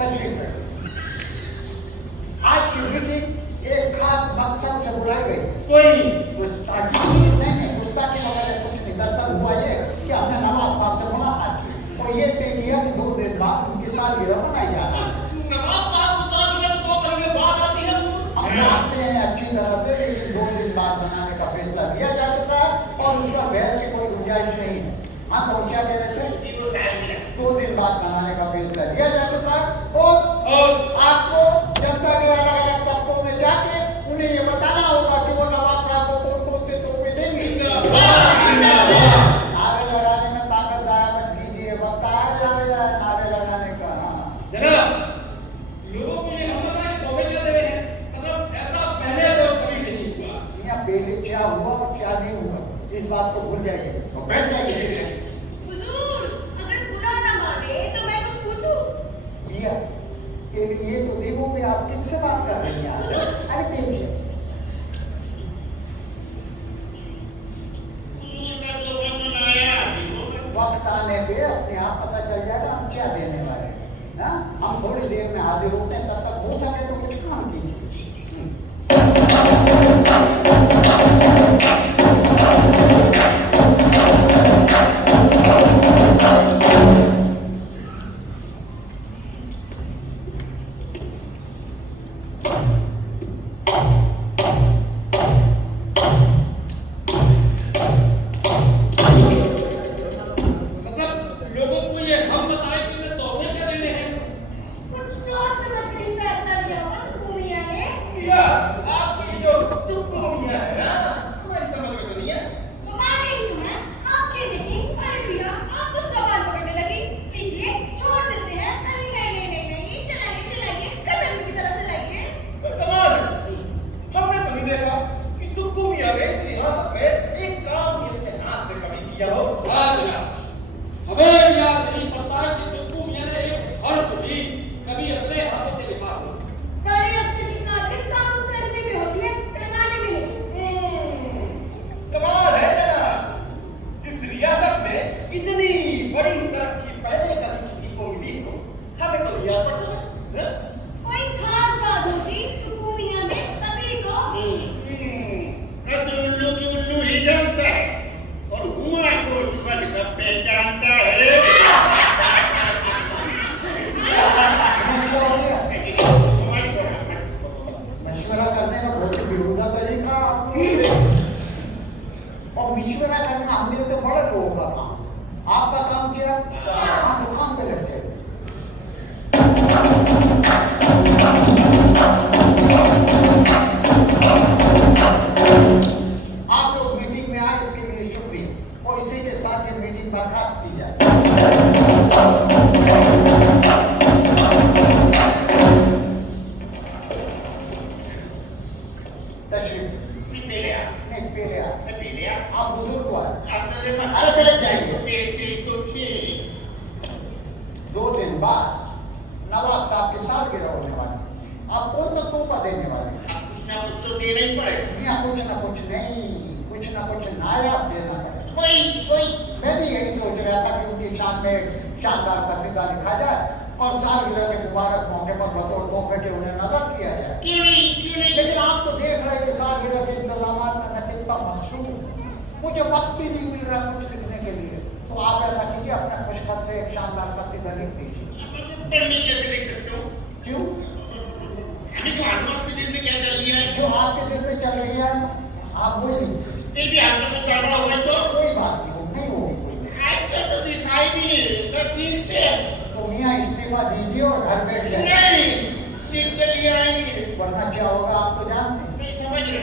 तशरीफ रखिए। आज की मीटिंग एक खास मकसद से बुलाई गई। कोई गुस्ताखी नहीं, गुस्ताखी वगैरह कुछ नहीं। दरअसल हुआ ये कि हमने नवाब साहब से मुलाकात की और ये तय किया कि 2 दिन बाद उनकी सालगिरह मनाई जाना है। नवाब साहब सालगिरह तो 2 महीने बाद आती है। हम जानते हैं अच्छी तरह से, लेकिन 2 दिन बाद मनाने का फैसला लिया जा चुका है और उसका बहस की कोई गुंजाइश नहीं है। हम तो क्या कह रहे थे? 2 दिन बाद मनाने का फैसला लिया जा चुका है और आपको जनता के अलग अलग तबकों में जाके उन्हें ये बताना होगा कि वो नवाब साहब को कौन से तोहफे देंगे। नारे लगाने में ताकत आया मत कीजिए, वक्त आया जा रहा है नारे लगाने का। जनाब, लोगों को ये हम बताएं तोहफे क्या दे रहे हैं? मतलब ऐसा पहले तो कभी नहीं हुआ। यहाँ पहले क्या हुआ और क्या नहीं हुआ इस बात को भूल जाइए और बैठ जाइए। हुजूर, अगर बुरा ना माने तो मैं कुछ पूछूं? भैया ये तो देखो कि आप किससे बात कर रही हैं? अरे देखिए, वक्त आने पे अपने आप पता चल जाएगा हम क्या देने वाले हैं ना। हम थोड़ी देर में हाजिर होते हैं, तब तक हो सके तो कुछ काम कीजिए। मतलब लोगों को ये हम बताएं कि मैं तोहफे क्या देने हैं? कुछ सोच समझ कर ही फैसला लिया होगा तुक्कू मियां ने। या आपकी जो तुक्कू मियां है ना, हमारी समझ में तो नहीं है। हमारे ही तो हैं, आपके नहीं। अरे भैया, आप तो सवाल पकड़ने लगी। लीजिए, छोड़ देते हैं। अरे नहीं, चलाइए, कदम की तरह चलाइए। पर कमाल है, हमने तो नहीं देखा कि तुक्कू मियां ने इस रियासत में एक काम भी अपने हाथ से कभी दिया हो। हाँ जनाब, हमें याद नहीं पड़ता कि तुक्कू मियां ने एक हर्फ भी कभी अपने हाथों से लिखा हो। बड़े अफसर की काबिल काम करने में होती है, करवाने में नहीं। कमाल है जनाब, इस रियासत में इतनी बड़ी तरक्की पहले कभी किसी को मिली हो, हमें तो याद पड़ता है। कोई खास बात होगी तुक्कू मियां में तभी को। उल्लू की उल्लू ही जानता है और हुआ को चुकल कर पहचानता है। मशवरा करने का बहुत ही बेहुदा तरीका और मशवरा करना हम में से बड़े लोगों का काम। आपका काम क्या? आप दुकान पे लग जाइए। आप लोग मीटिंग में आए इसके लिए शुक्रिया और इसी के साथ ये मीटिंग बर्खास्त की जाए। तशरीफ नहीं पहले आप बुजुर्ग हुआ अरे बैठ जाइए। 2 दिन बाद नवाब साहब की सालगिरह होने वाली, आप कौन सा तोहफा देने वाले हैं? यहाँ कुछ ना कुछ नायाब देना पड़ेगा। मैं भी यही सोच रहा था कि उनकी शान में शानदार कसीदा लिखा जाए और सालगिरह के मुबारक मौके पर बतौर तोहफे के उन्हें नजर किया जाए। लेकिन आप तो देख रहे हैं कि सालगिरह के इंतजाम में मैं कितना मसरूफ हूँ, मुझे वक्त ही नहीं मिल रहा कुछ लिखने के लिए। तो आप ऐसा कीजिए, अपने खुशखत से एक शानदार कसीदा लिख दीजिए। क्यों? जो आपके दिल में चल रही है आप वो लिखिए। कोई बात नहीं होगी कोई। तो मियाँ इस्तीफा दीजिए और घर बैठ जाइए, वरना क्या होगा आप तो जानते हैं। समझ रहे।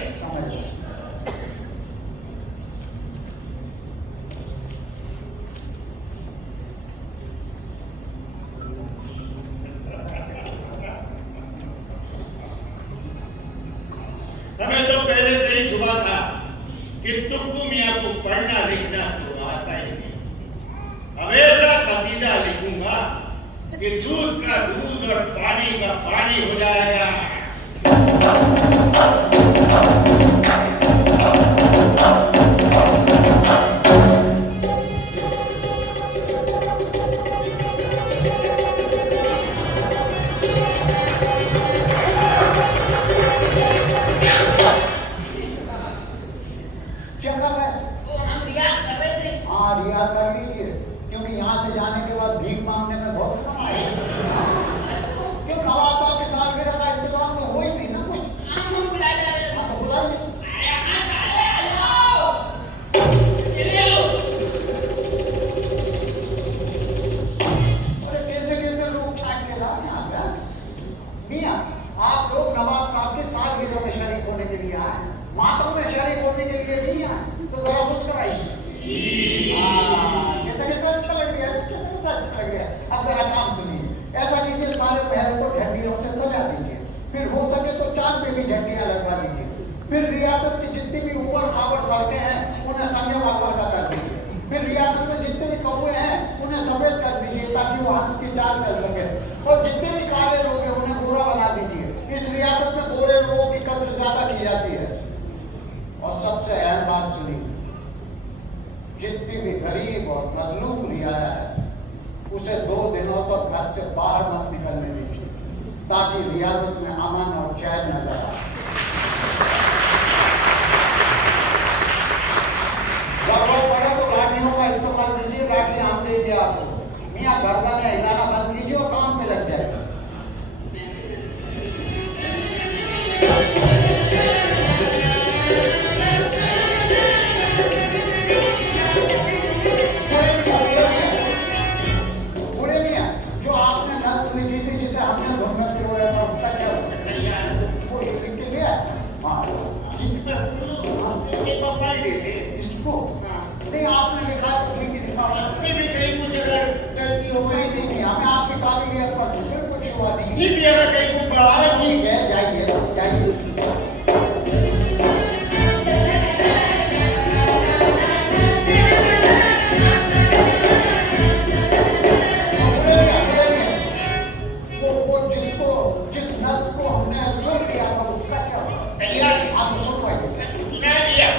हमें तो पहले से ही शुबा था कि तुक्कू मियां को पढ़ना लिखना तो आता ही नहीं। अब ऐसा कसीदा लिखूंगा कि दूध का दूध और पानी का पानी हो जाएगा। से बाहर मत निकलने दीजिए, ताकि रियासत में अमन और चैन न लगा। जरूरत पड़े तो लाठियों का इस्तेमाल कीजिए, लाठी हम देंगे आपको। मियाँ गर्दन में हिलाना बंद कीजिए और काम पे लग जाए। पूरे मियाँ, जो आपने नस्ल लिखी थी जिसे हमने धुन में पिरोया था, उसका क्या हुआ? वो ये लिख के गया? हाँ, इसको नहीं आपने लिखा तो ठीक ही लिखा होगा। फिर भी कहीं कुछ अगर गलती हो गई नहीं, हमें आपकी काबिलियत पर फिर कुछ हुआ नहीं। फिर भी अगर कहीं कुछ बढ़ा रहे, ठीक है, जाइए जाइए। वो जिस नस्ल को हमने असर किया था उसका क्या हुआ? आप सुन पाइए। सुना दिया।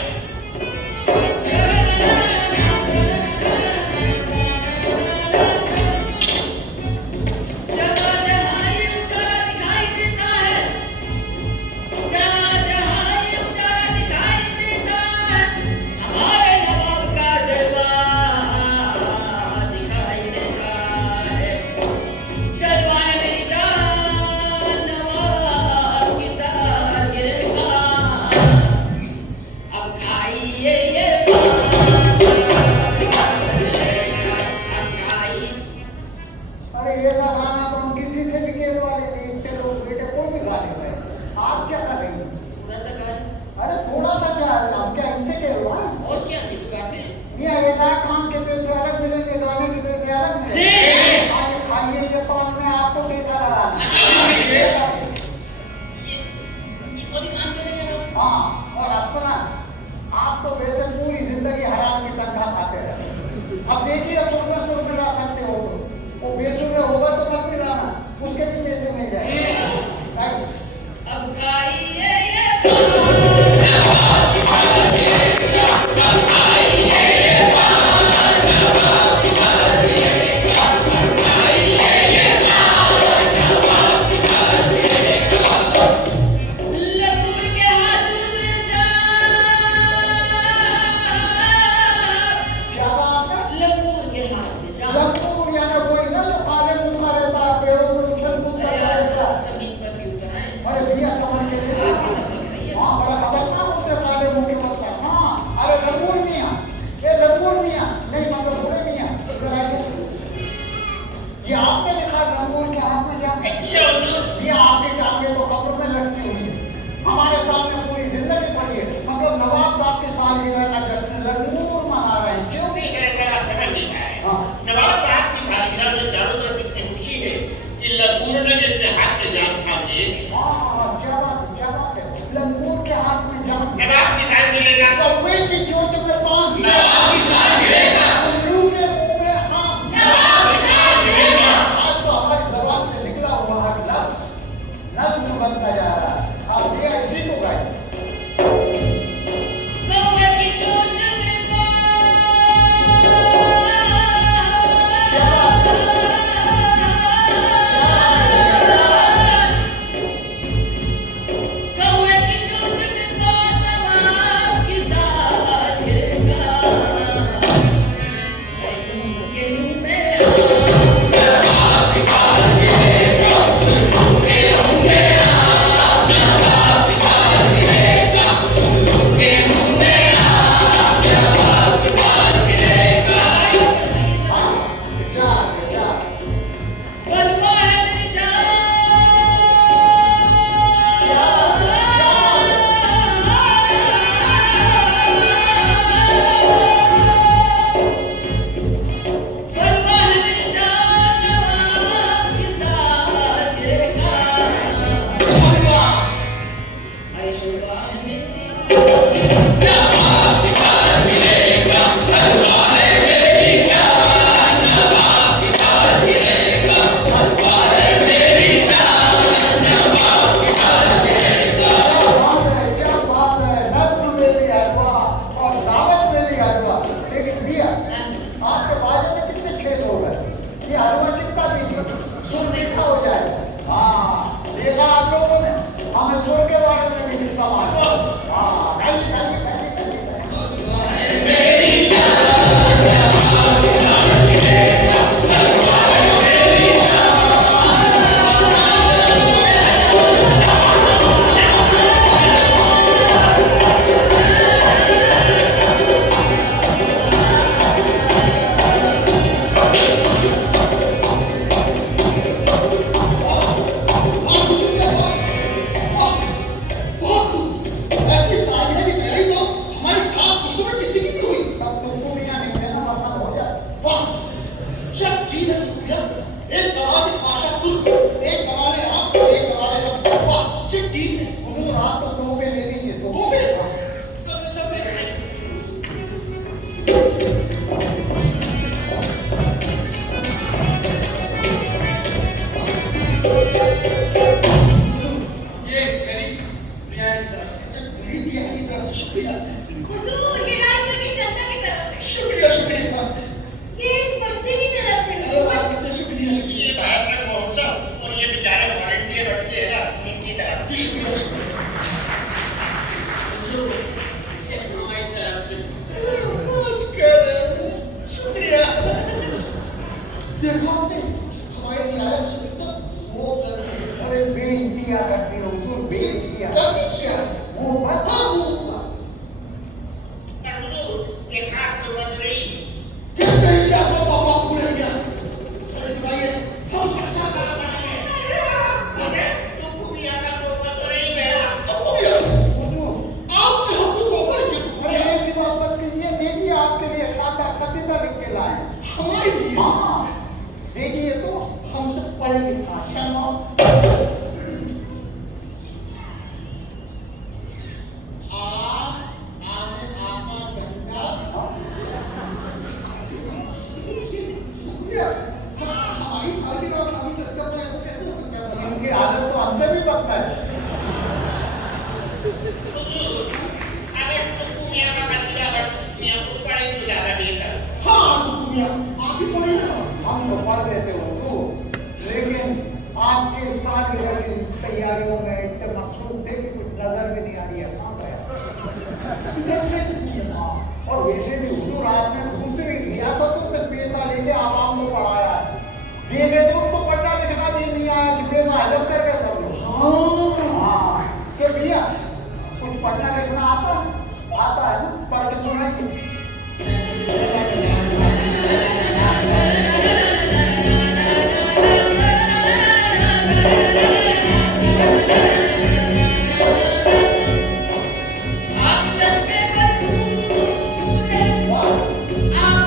अरे ये सब गाना तो हम किसी से भी केरवा लेते, इतने लोग बेटे कोई भी गा लेते हैं। आप क्या कर रही हैं? अरे थोड़ा सा क्या है, हम क्या इनसे केरवा? और क्या नहीं तो गाते हैं। ये ऐसा काम के पैसे अलग मिलेंगे, गाने के पैसे अलग मिलेंगे। आगे खाइए ये तो हमने आपको टीका लगाना। ये कोई काम करेगा? हाँ, और अब सुना, आप तो वैसे पूरी जिंदगी हराम की तनख्वाह खाते रहे। अब देखिए सुन मिला सकते हो तो वो बेसुरे होगा तो मत मिलाना, उसके भी पैसे मिल जाएंगे। अब खाइए ये लंगूर यानी कोई ना जो काले मुंह का रहता है, पेड़ों पे उछल कूद करता रहता है। जमीन पर भी उतर आए। अरे भैया समझ के लिए आपकी समझ रही है। हाँ, बड़ा खतरनाक होते हैं काले मुंह के पत्थर। हाँ, अरे लंगूर मियाँ, ये लंगूर मियाँ नहीं मतलब बुरे मियाँ, इधर आइए। ये आपने लिखा लंगूर के हाथ में जाके ये आपकी टांगे तो कब्र में लटकी हुई है, हमारे सामने पूरी जिंदगी पड़ी है। मतलब नवाब साहब के सालगिरह का जश्न लंगूर मना रहे हैं, क्यों? हाँ, नवाब साहब की सालगिरह में चारों तरफ इतनी खुशी है कि लंगूर ने भी अपने हाथ में जाम थाम लिए। हाँ, क्या बात है, लंगूर के हाथ में जाम। नवाब की सालगिरह का कौवे की चोंच में पान, नवाब की सालगिरह का उल्लू के मुंह में आम। नवाब की सालगिरह का आज तो हमारी जबान से निकला हुआ हर लफ्ज नस्ल बनता जा रहा है। अब ये इसी को गाए। कौवे की चोंच में कौवे की चोंच में नवाब की सालगिरह किया करती है हुजूर, बेइज्जत किया करनी चाहिए। वो बात हाँ, वो होगा। पर हुजूर, ये खास तो बन रही। किस तरीके आपका तोहफा पूरे किया? अरे भाई, हम उसके साथ आना पड़ेगा। अरे, तुमको भी आका तो बन तो नहीं गया। तुमको भी आना। हुजूर, आपने हमको तोहफा दिया, तुमको अरे भी आना। ऐसी बात मत कीजिए, मैं भी आपके लिए शानदार कसीदा लिख के लाए हैं। हमारे लिए हाँ, दीजिए तो। हमसे पढ़े लिखा है ना। आने आका गंगा। शुक्रिया। हमारी सारी की तरफ हमें किसका कैसे कैसे हो सकता है? इनकी आदत तो हमसे भी बदतर है। हुजूर, अगर तुमको मियाँ का कसीदा बस मियाँ को पढ़े तो ज़्यादा बेहतर। हाँ, तुमको भी आप ही पढ़े ना। हम तो पढ़ देते हो, लेकिन आपके सालगिरह की तैयारियों में इतने मसरूफ थे कि कुछ नजर भी नहीं आ रही है। कहाँ गया? इधर है तुमको ना। और वैसे भी हुजूर आपने दूसरी रियासतों से पैसा लेके आवाम को पढ़ाया है। देने तो उनको पढ़ना लिखना भी नहीं आया कि पैसा हजम कर गए सब लोग। हाँ, तो भैया कुछ पढ़ना लिखना आता है? आता है ना? पढ़ के सुनाइए। आप चश्मे पर दूर है, आप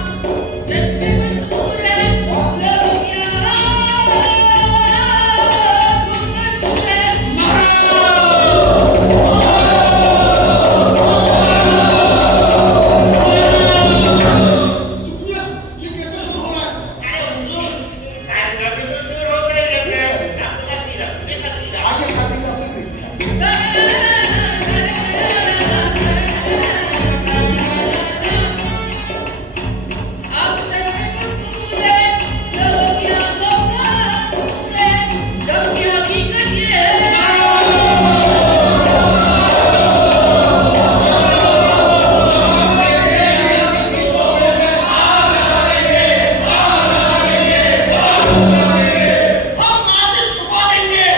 चश्मे पर दूर है, लोग दुनिया ये कैसे शुरू हो रहा है? अरे हुजूर, शायद कभी तो शुरू होता ही रहता है। अब तो कसीदा, सुने कसीदा। आइए कसीदा सुनिए। आप चश्मे पर दूर है, लोगों की आंखों का दूर है, जबकि हकीकत ये है। हम आगे छुपा देंगे।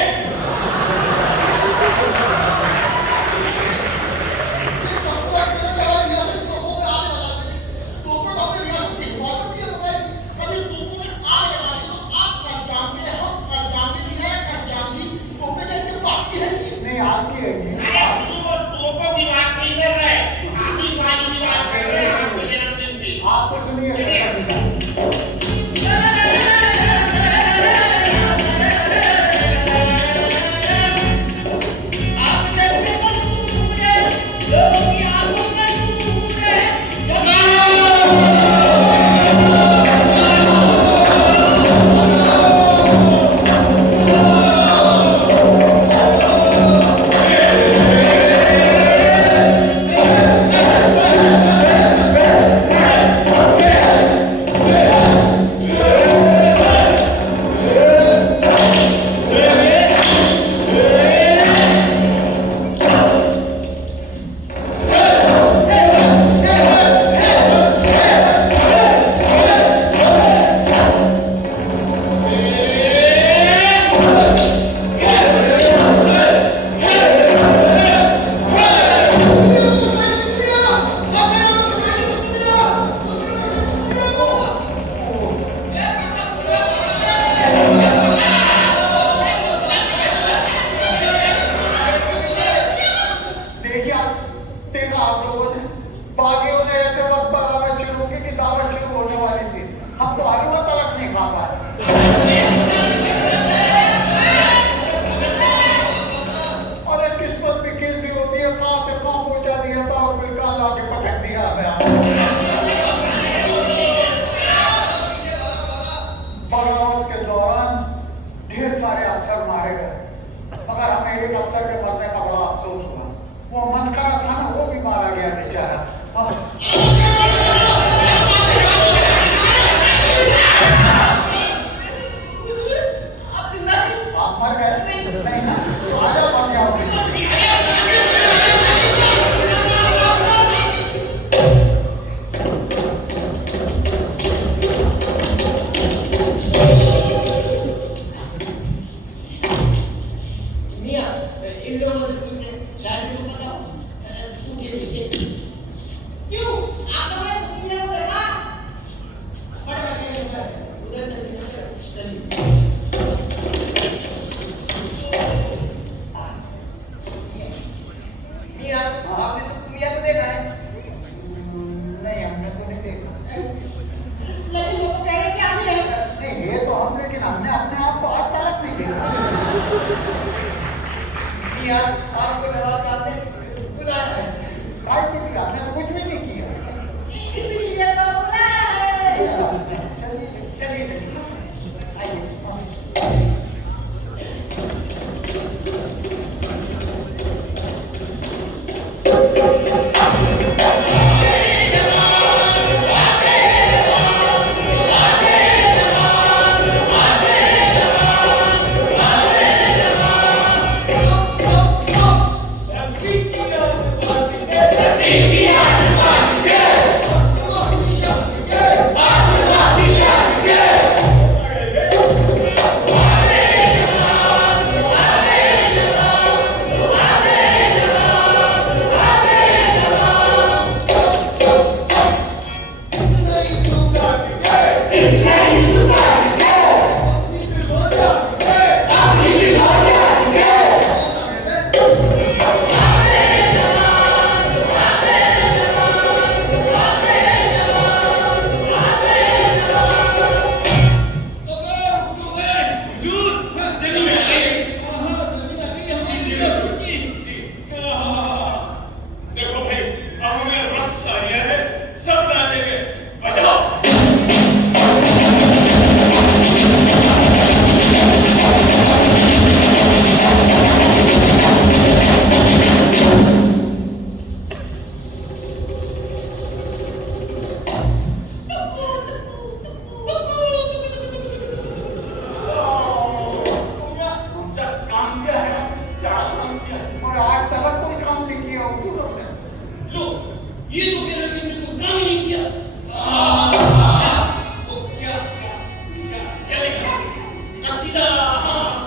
ये बकवास करने के बाद रियासत तोपों में आग लगा देंगे। तोपों में अपनी रियासत की हिफाजत भी करवाएंगे। कभी तोपों में आग लगा दी तो आप कर जाएंगे, हम कर जाएंगे, रिया कर जाएंगी। तोपें लेके बाकी है कि नहीं, आपकी है ये। अरे हुजूर, वो तोपों की बात नहीं कर रहे, आतिशबाजी की बात कर रहे हैं आपके जन्मदिन की। आप तो सुनिए कसीदा। आप चश्मे पर दूर है, लोगों की आंखों का दूर है, देखिए, देखा आप लोगों ने, बागियों ने ऐसे वक्त बगावत शुरू की कि दावत शुरू होने वाली थी। हम तो हलवा तलक नहीं खा पाए। अरे किस्मत भी कैसी होती है, कहाँ से कहाँ पहुंचा दिया था और फिर कहाँ लाके पटक दिया हमें। बगावत के दौरान ढेर सारे अफसर मारे गए, मगर हमें एक अफसर के मरने का बड़ा अफसोस हुआ। वो मस्करा था ना, वो भी मारा गया बेचारा। आप मर गए? नहीं ना, तो आजा मर जाओगे। मी मियां इन लोगों से पूछते शायद तुमको पता हो पूछे क्यों आपने मियां को देखा बड़े बैठे उधर चलिए मियां आपने तो मियां को देखा है नहीं, हमने तो नहीं देखा। लेकिन वो तो कह रहे कि आप नहीं नहीं, ये तो हम, लेकिन हमने अपने आप को आज तक नहीं देखा। मियां आपको नवाब साहब ने बुलाया है काय के लिए? हमने तो कुछ भी नहीं किया। इसीलिए तो बुलाए चलिए चलिए चलिए आइए देखो भाई अब हमें रक्स आ गया है सब नाचेंगे बजाओ काम किया है काम किया है और आज तक कोई काम नहीं किया उस लोग ने। लो ये तो कह रहे हैं तो काम नहीं किया तो क्या क्या क्या क्या लिखा कसीदा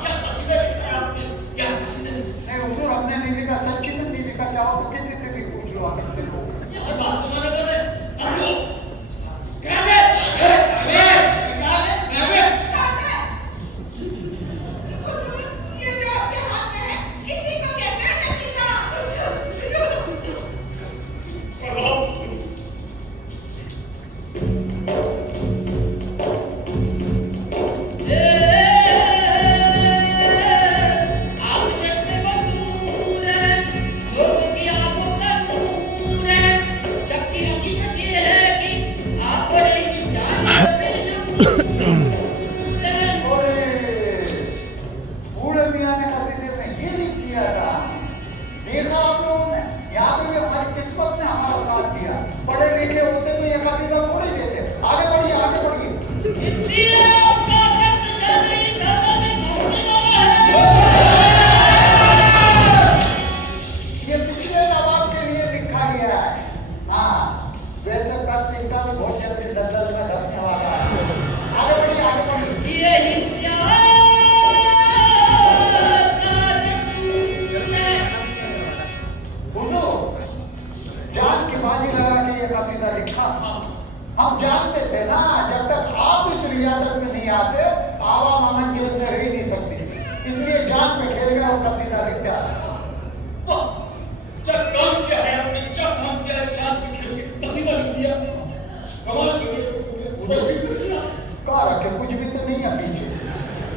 क्या कसीदा लिखा है आपने क्या कसीदा नहीं, हुजूर, हमने नहीं लिखा, सच्ची में नहीं लिखा। चाहो तो किसी से भी पूछ लो, आप इतने लोग। ये हर बात तो मना कर रहे हेलो क्या है क्या है ये जो आपके हाथ में है इसी को कहते हैं कसीदा आप चश्मे बदूर है लोगों की आंखों का नूर है जबकि हकीकत ये है कि आप बड़े ही जालिम बेशुमार है अरे, बूढ़े मियां ने कसीदे में ये लिख दिया था। देखा आप लोगों ने? यहाँ पे भी हमारी किस्मत ने हमारा साथ दिया। पढ़े लिखे होते तो ये कसीदा थोड़ी देते। आगे बढ़िए, आगे बढ़िए। इसलिए आपका दर्द जल्दी कदम में घुसने वाला है ये पिछले नवाब के लिए लिखा गया है। हाँ, वैसे तक इनका भी बहुत जल्दी दलदल में धंसने वाला है। आगे बढ़िए, आगे बढ़िए। ये ही दुनिया का दस्तूर है हुजूर, जान की बाजी लगा के ये कसीदा लिखा। हम जानते थे ना, जब तक आप इस रियासत में नहीं आते, आवाम अमन की से रह नहीं सकती। इसलिए जान पे खेल गया और कसीदा लिख दिया। वाह जब काम किया है आपने जब काम किया है साथ में खेल के कसीदा लिख दिया कमाल कर दिया तशरीफ कर दिया कहा रखे, कुछ भी तो नहीं है पीछे। आगे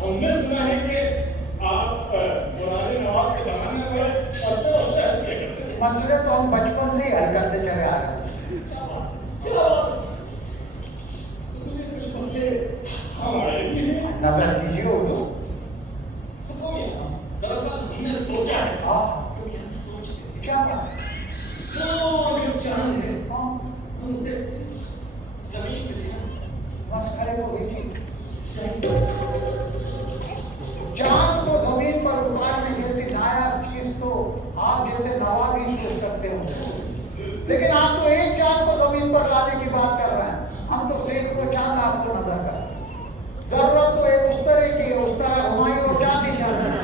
हमने सुना है कि आप पुराने नवाब के जमाने में पढ़ते वस्ते हत्या करते थे मसले तो हम बचपन से ही हल करते चले आ रहे हैं। तो तुम्हें कुछ मसले हमारे भी हैं नजर कीजिए हुजूर। तो कौन है दरअसल हमने सोचा है हाँ, क्योंकि हम सोचते हैं क्या बात? तो जो चांद है हाँ, हम उसे जमीन पे लेना बस करे तो बेटी। चाहिए चांद को जमीन पर उतारने लेकिन आप तो एक चांद को जमीन पर लाने की बात कर रहे हैं, हम तो सैकड़ों चांद आपको नजर कर रहे हैं। जरूरत तो एक उस तरह की है, उस तरह हुमायूं और चांद ही चाहते हैं।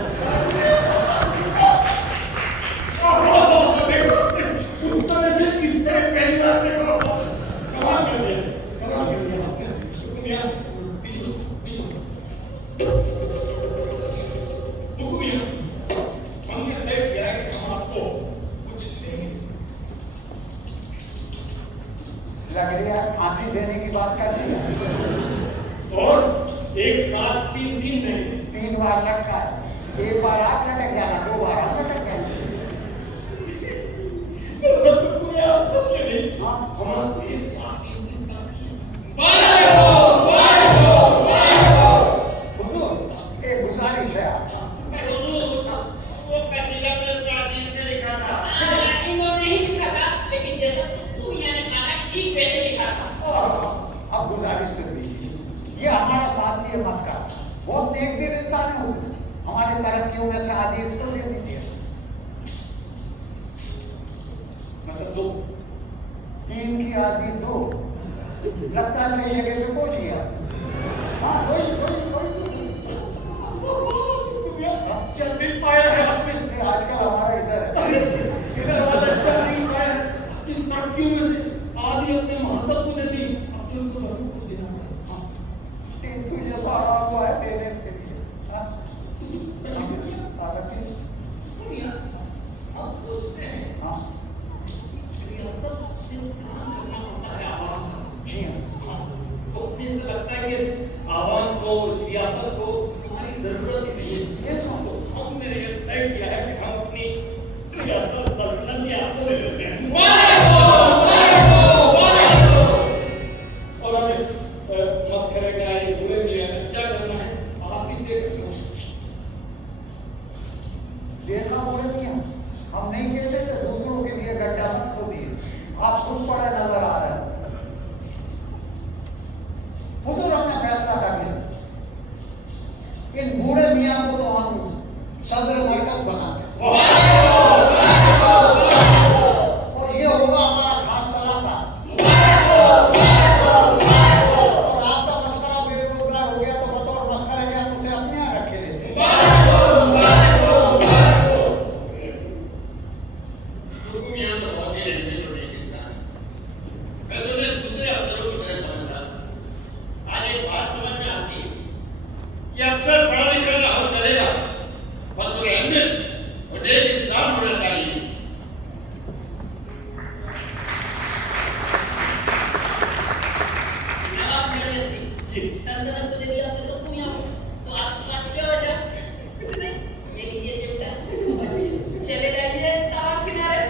उस तरह से किस तरह पहली बार देखो, कमाल कर दिया, कमाल कर दिया आपने। हुकुमिया, बिशु, बिशु, हुकुमिया, हमने तय किया है कि हम आपको कुछ देंगे। लग रही है फांसी देने की बात कर रही है। और एक साथ 3 दिन नहीं, 3 बार लटका है, एक बार आप लटक जाना, 2 बार हम लटक जाना। सब हुकुमिया सब के नहीं, हाँ। हम आपको एक साथ 3 दिन का हुजूर, एक गुजारिश है आपसे। इन्होंने नहीं लिखा था, लेकिन जैसा हुकुमिया ने कहा था ठीक वैसे लिखा था। अब गुजारिश कर दीजिए, ये हमारा साथी है मस्का, बहुत नेक दिल इंसान है हुजूर, हमारी तरक्कियों में से आधी इसको दे दीजिए। मतलब 2 3 की आधी 2, लगता है सही जगह पे पहुंच गया। हाँ कोई चल नहीं पाया है आपने, आजकल हमारा इधर है। अरे इधर वाला चल नहीं पाया है, कि तरक्कियों में से आदमी अपने महत्व को देती, अब तो उनको जरूर कुछ देना पड़ेगा। हाँ। तुझे तो आराम हुआ है देने के लिए। हाँ? हुकुमिया, हम सोचते हैं हाँ रियासत से काम करना पड़ता है आवाम का। जी हाँ। तो अपने से लगता है कि इस आवाम को, इस रियासत को तुम्हारी जरूरत ही नहीं है। ये तो हमने ये तय किया है कि हम अपनी रियासत सल्तनत या आपको दे देते हैं। और अब इस मस्खरे का ये बुरे में अगर क्या करना है, आप ही देख लो। देखा बोले नहीं हम नहीं कहते थे दूसरों के लिए गड्ढा मत खोदिए, आप खुद पड़े नजर आ रहे हैं। हुजूर हमने फैसला कर लिया, इन बूढ़े मियां को तो हम सदर मरकज बनाते और ये होगा हमारा खास सलाहकार। और आपका मसला बेरोजगार हो गया तो बतौर मसला के हम उसे अपने यहाँ रखे लेते। हुकुमिया तो बहुत ही रहने वाले इंसान है। मैं तो उन्हें दूसरे अफसरों की तरह समझता था। आज एक बात समझ में आती है कि अफसर पढ़ा लिखा ना हो चलेगा, बस वो रहने और एक इंसान होना चाहिए। नवाब जर्नलिस्ट जी। सल्तनत तो दे दिया आपने, तो हुकुमिया को तो आपके पास क्या बचा? कुछ नहीं, ये लीजिए चिमटा, चले जाइए तालाब किनारे।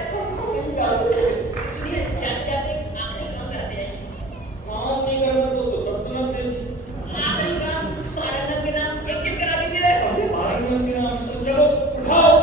सुनिए, जाते जाते आखिरी काम करते हैं। काम नहीं करना तो सल्तनत दे दी। आखिरी काम भारत के नाम एक एक करा दीजिए। अच्छा, भारत के नाम से तो चलो उठाओ।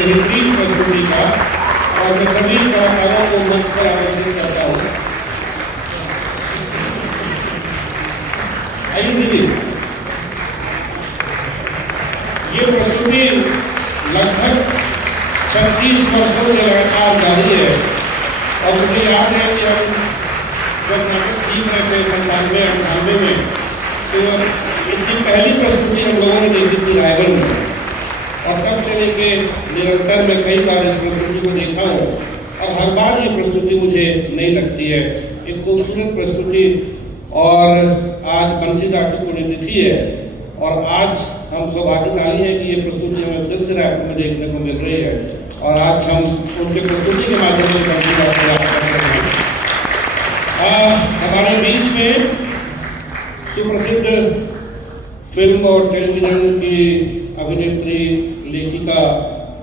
बेहतरीन प्रस्तुति का और मैं सभी कलाकारों को मंच पर आमंत्रित करता हूँ। आइए दीदी, ये प्रस्तुति लगभग 36 वर्षों से लगातार जारी है और मुझे याद है कि हम जब नाटक सीख रहे थे 97-98 में, तो इसकी पहली प्रस्तुति हम लोगों ने देखी थी रायगढ़ में, और तब से लेके निरंतर मैं कई बार इस प्रस्तुति को देखा हूँ और हर बार ये प्रस्तुति मुझे नई लगती है। एक खूबसूरत प्रस्तुति, और आज बंसीदास की पुण्यतिथि है और आज हम सौभाग्यशाली हैं कि ये प्रस्तुति हमें फिर से रायपुर में देखने को मिल रही है और आज हम उनके प्रस्तुति के माध्यम से बंसीदास को याद कर रहे हैं। हमारे बीच में सुप्रसिद्ध फिल्म और टेलीविज़न की अभिनेत्री लेखिका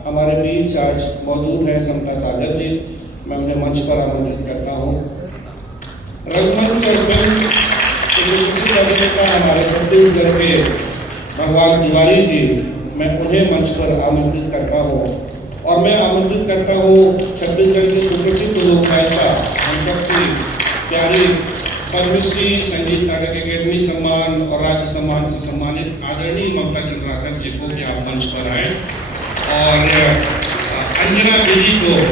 हमारे बीच आज मौजूद हैं समता सागर जी। मैं उन्हें मंच पर आमंत्रित करता हूँ। रंगमंच और फिल्म के प्रसिद्ध अभिनेता हमारे छत्तीसगढ़ के भगवान तिवारी जी, मैं उन्हें मंच पर आमंत्रित करता हूँ और मैं आमंत्रित करता हूँ छत्तीसगढ़ की सुप्रसिद्ध लोक गायिका हम सबकी प्यारी पद्मश्री संगीत नाटक अकेडमी सम्मान और राज्य सम्मान से सम्मानित आदरणीय ममता चंद्राकर जी को भी आप मंच पर आए और अंजना दीदी को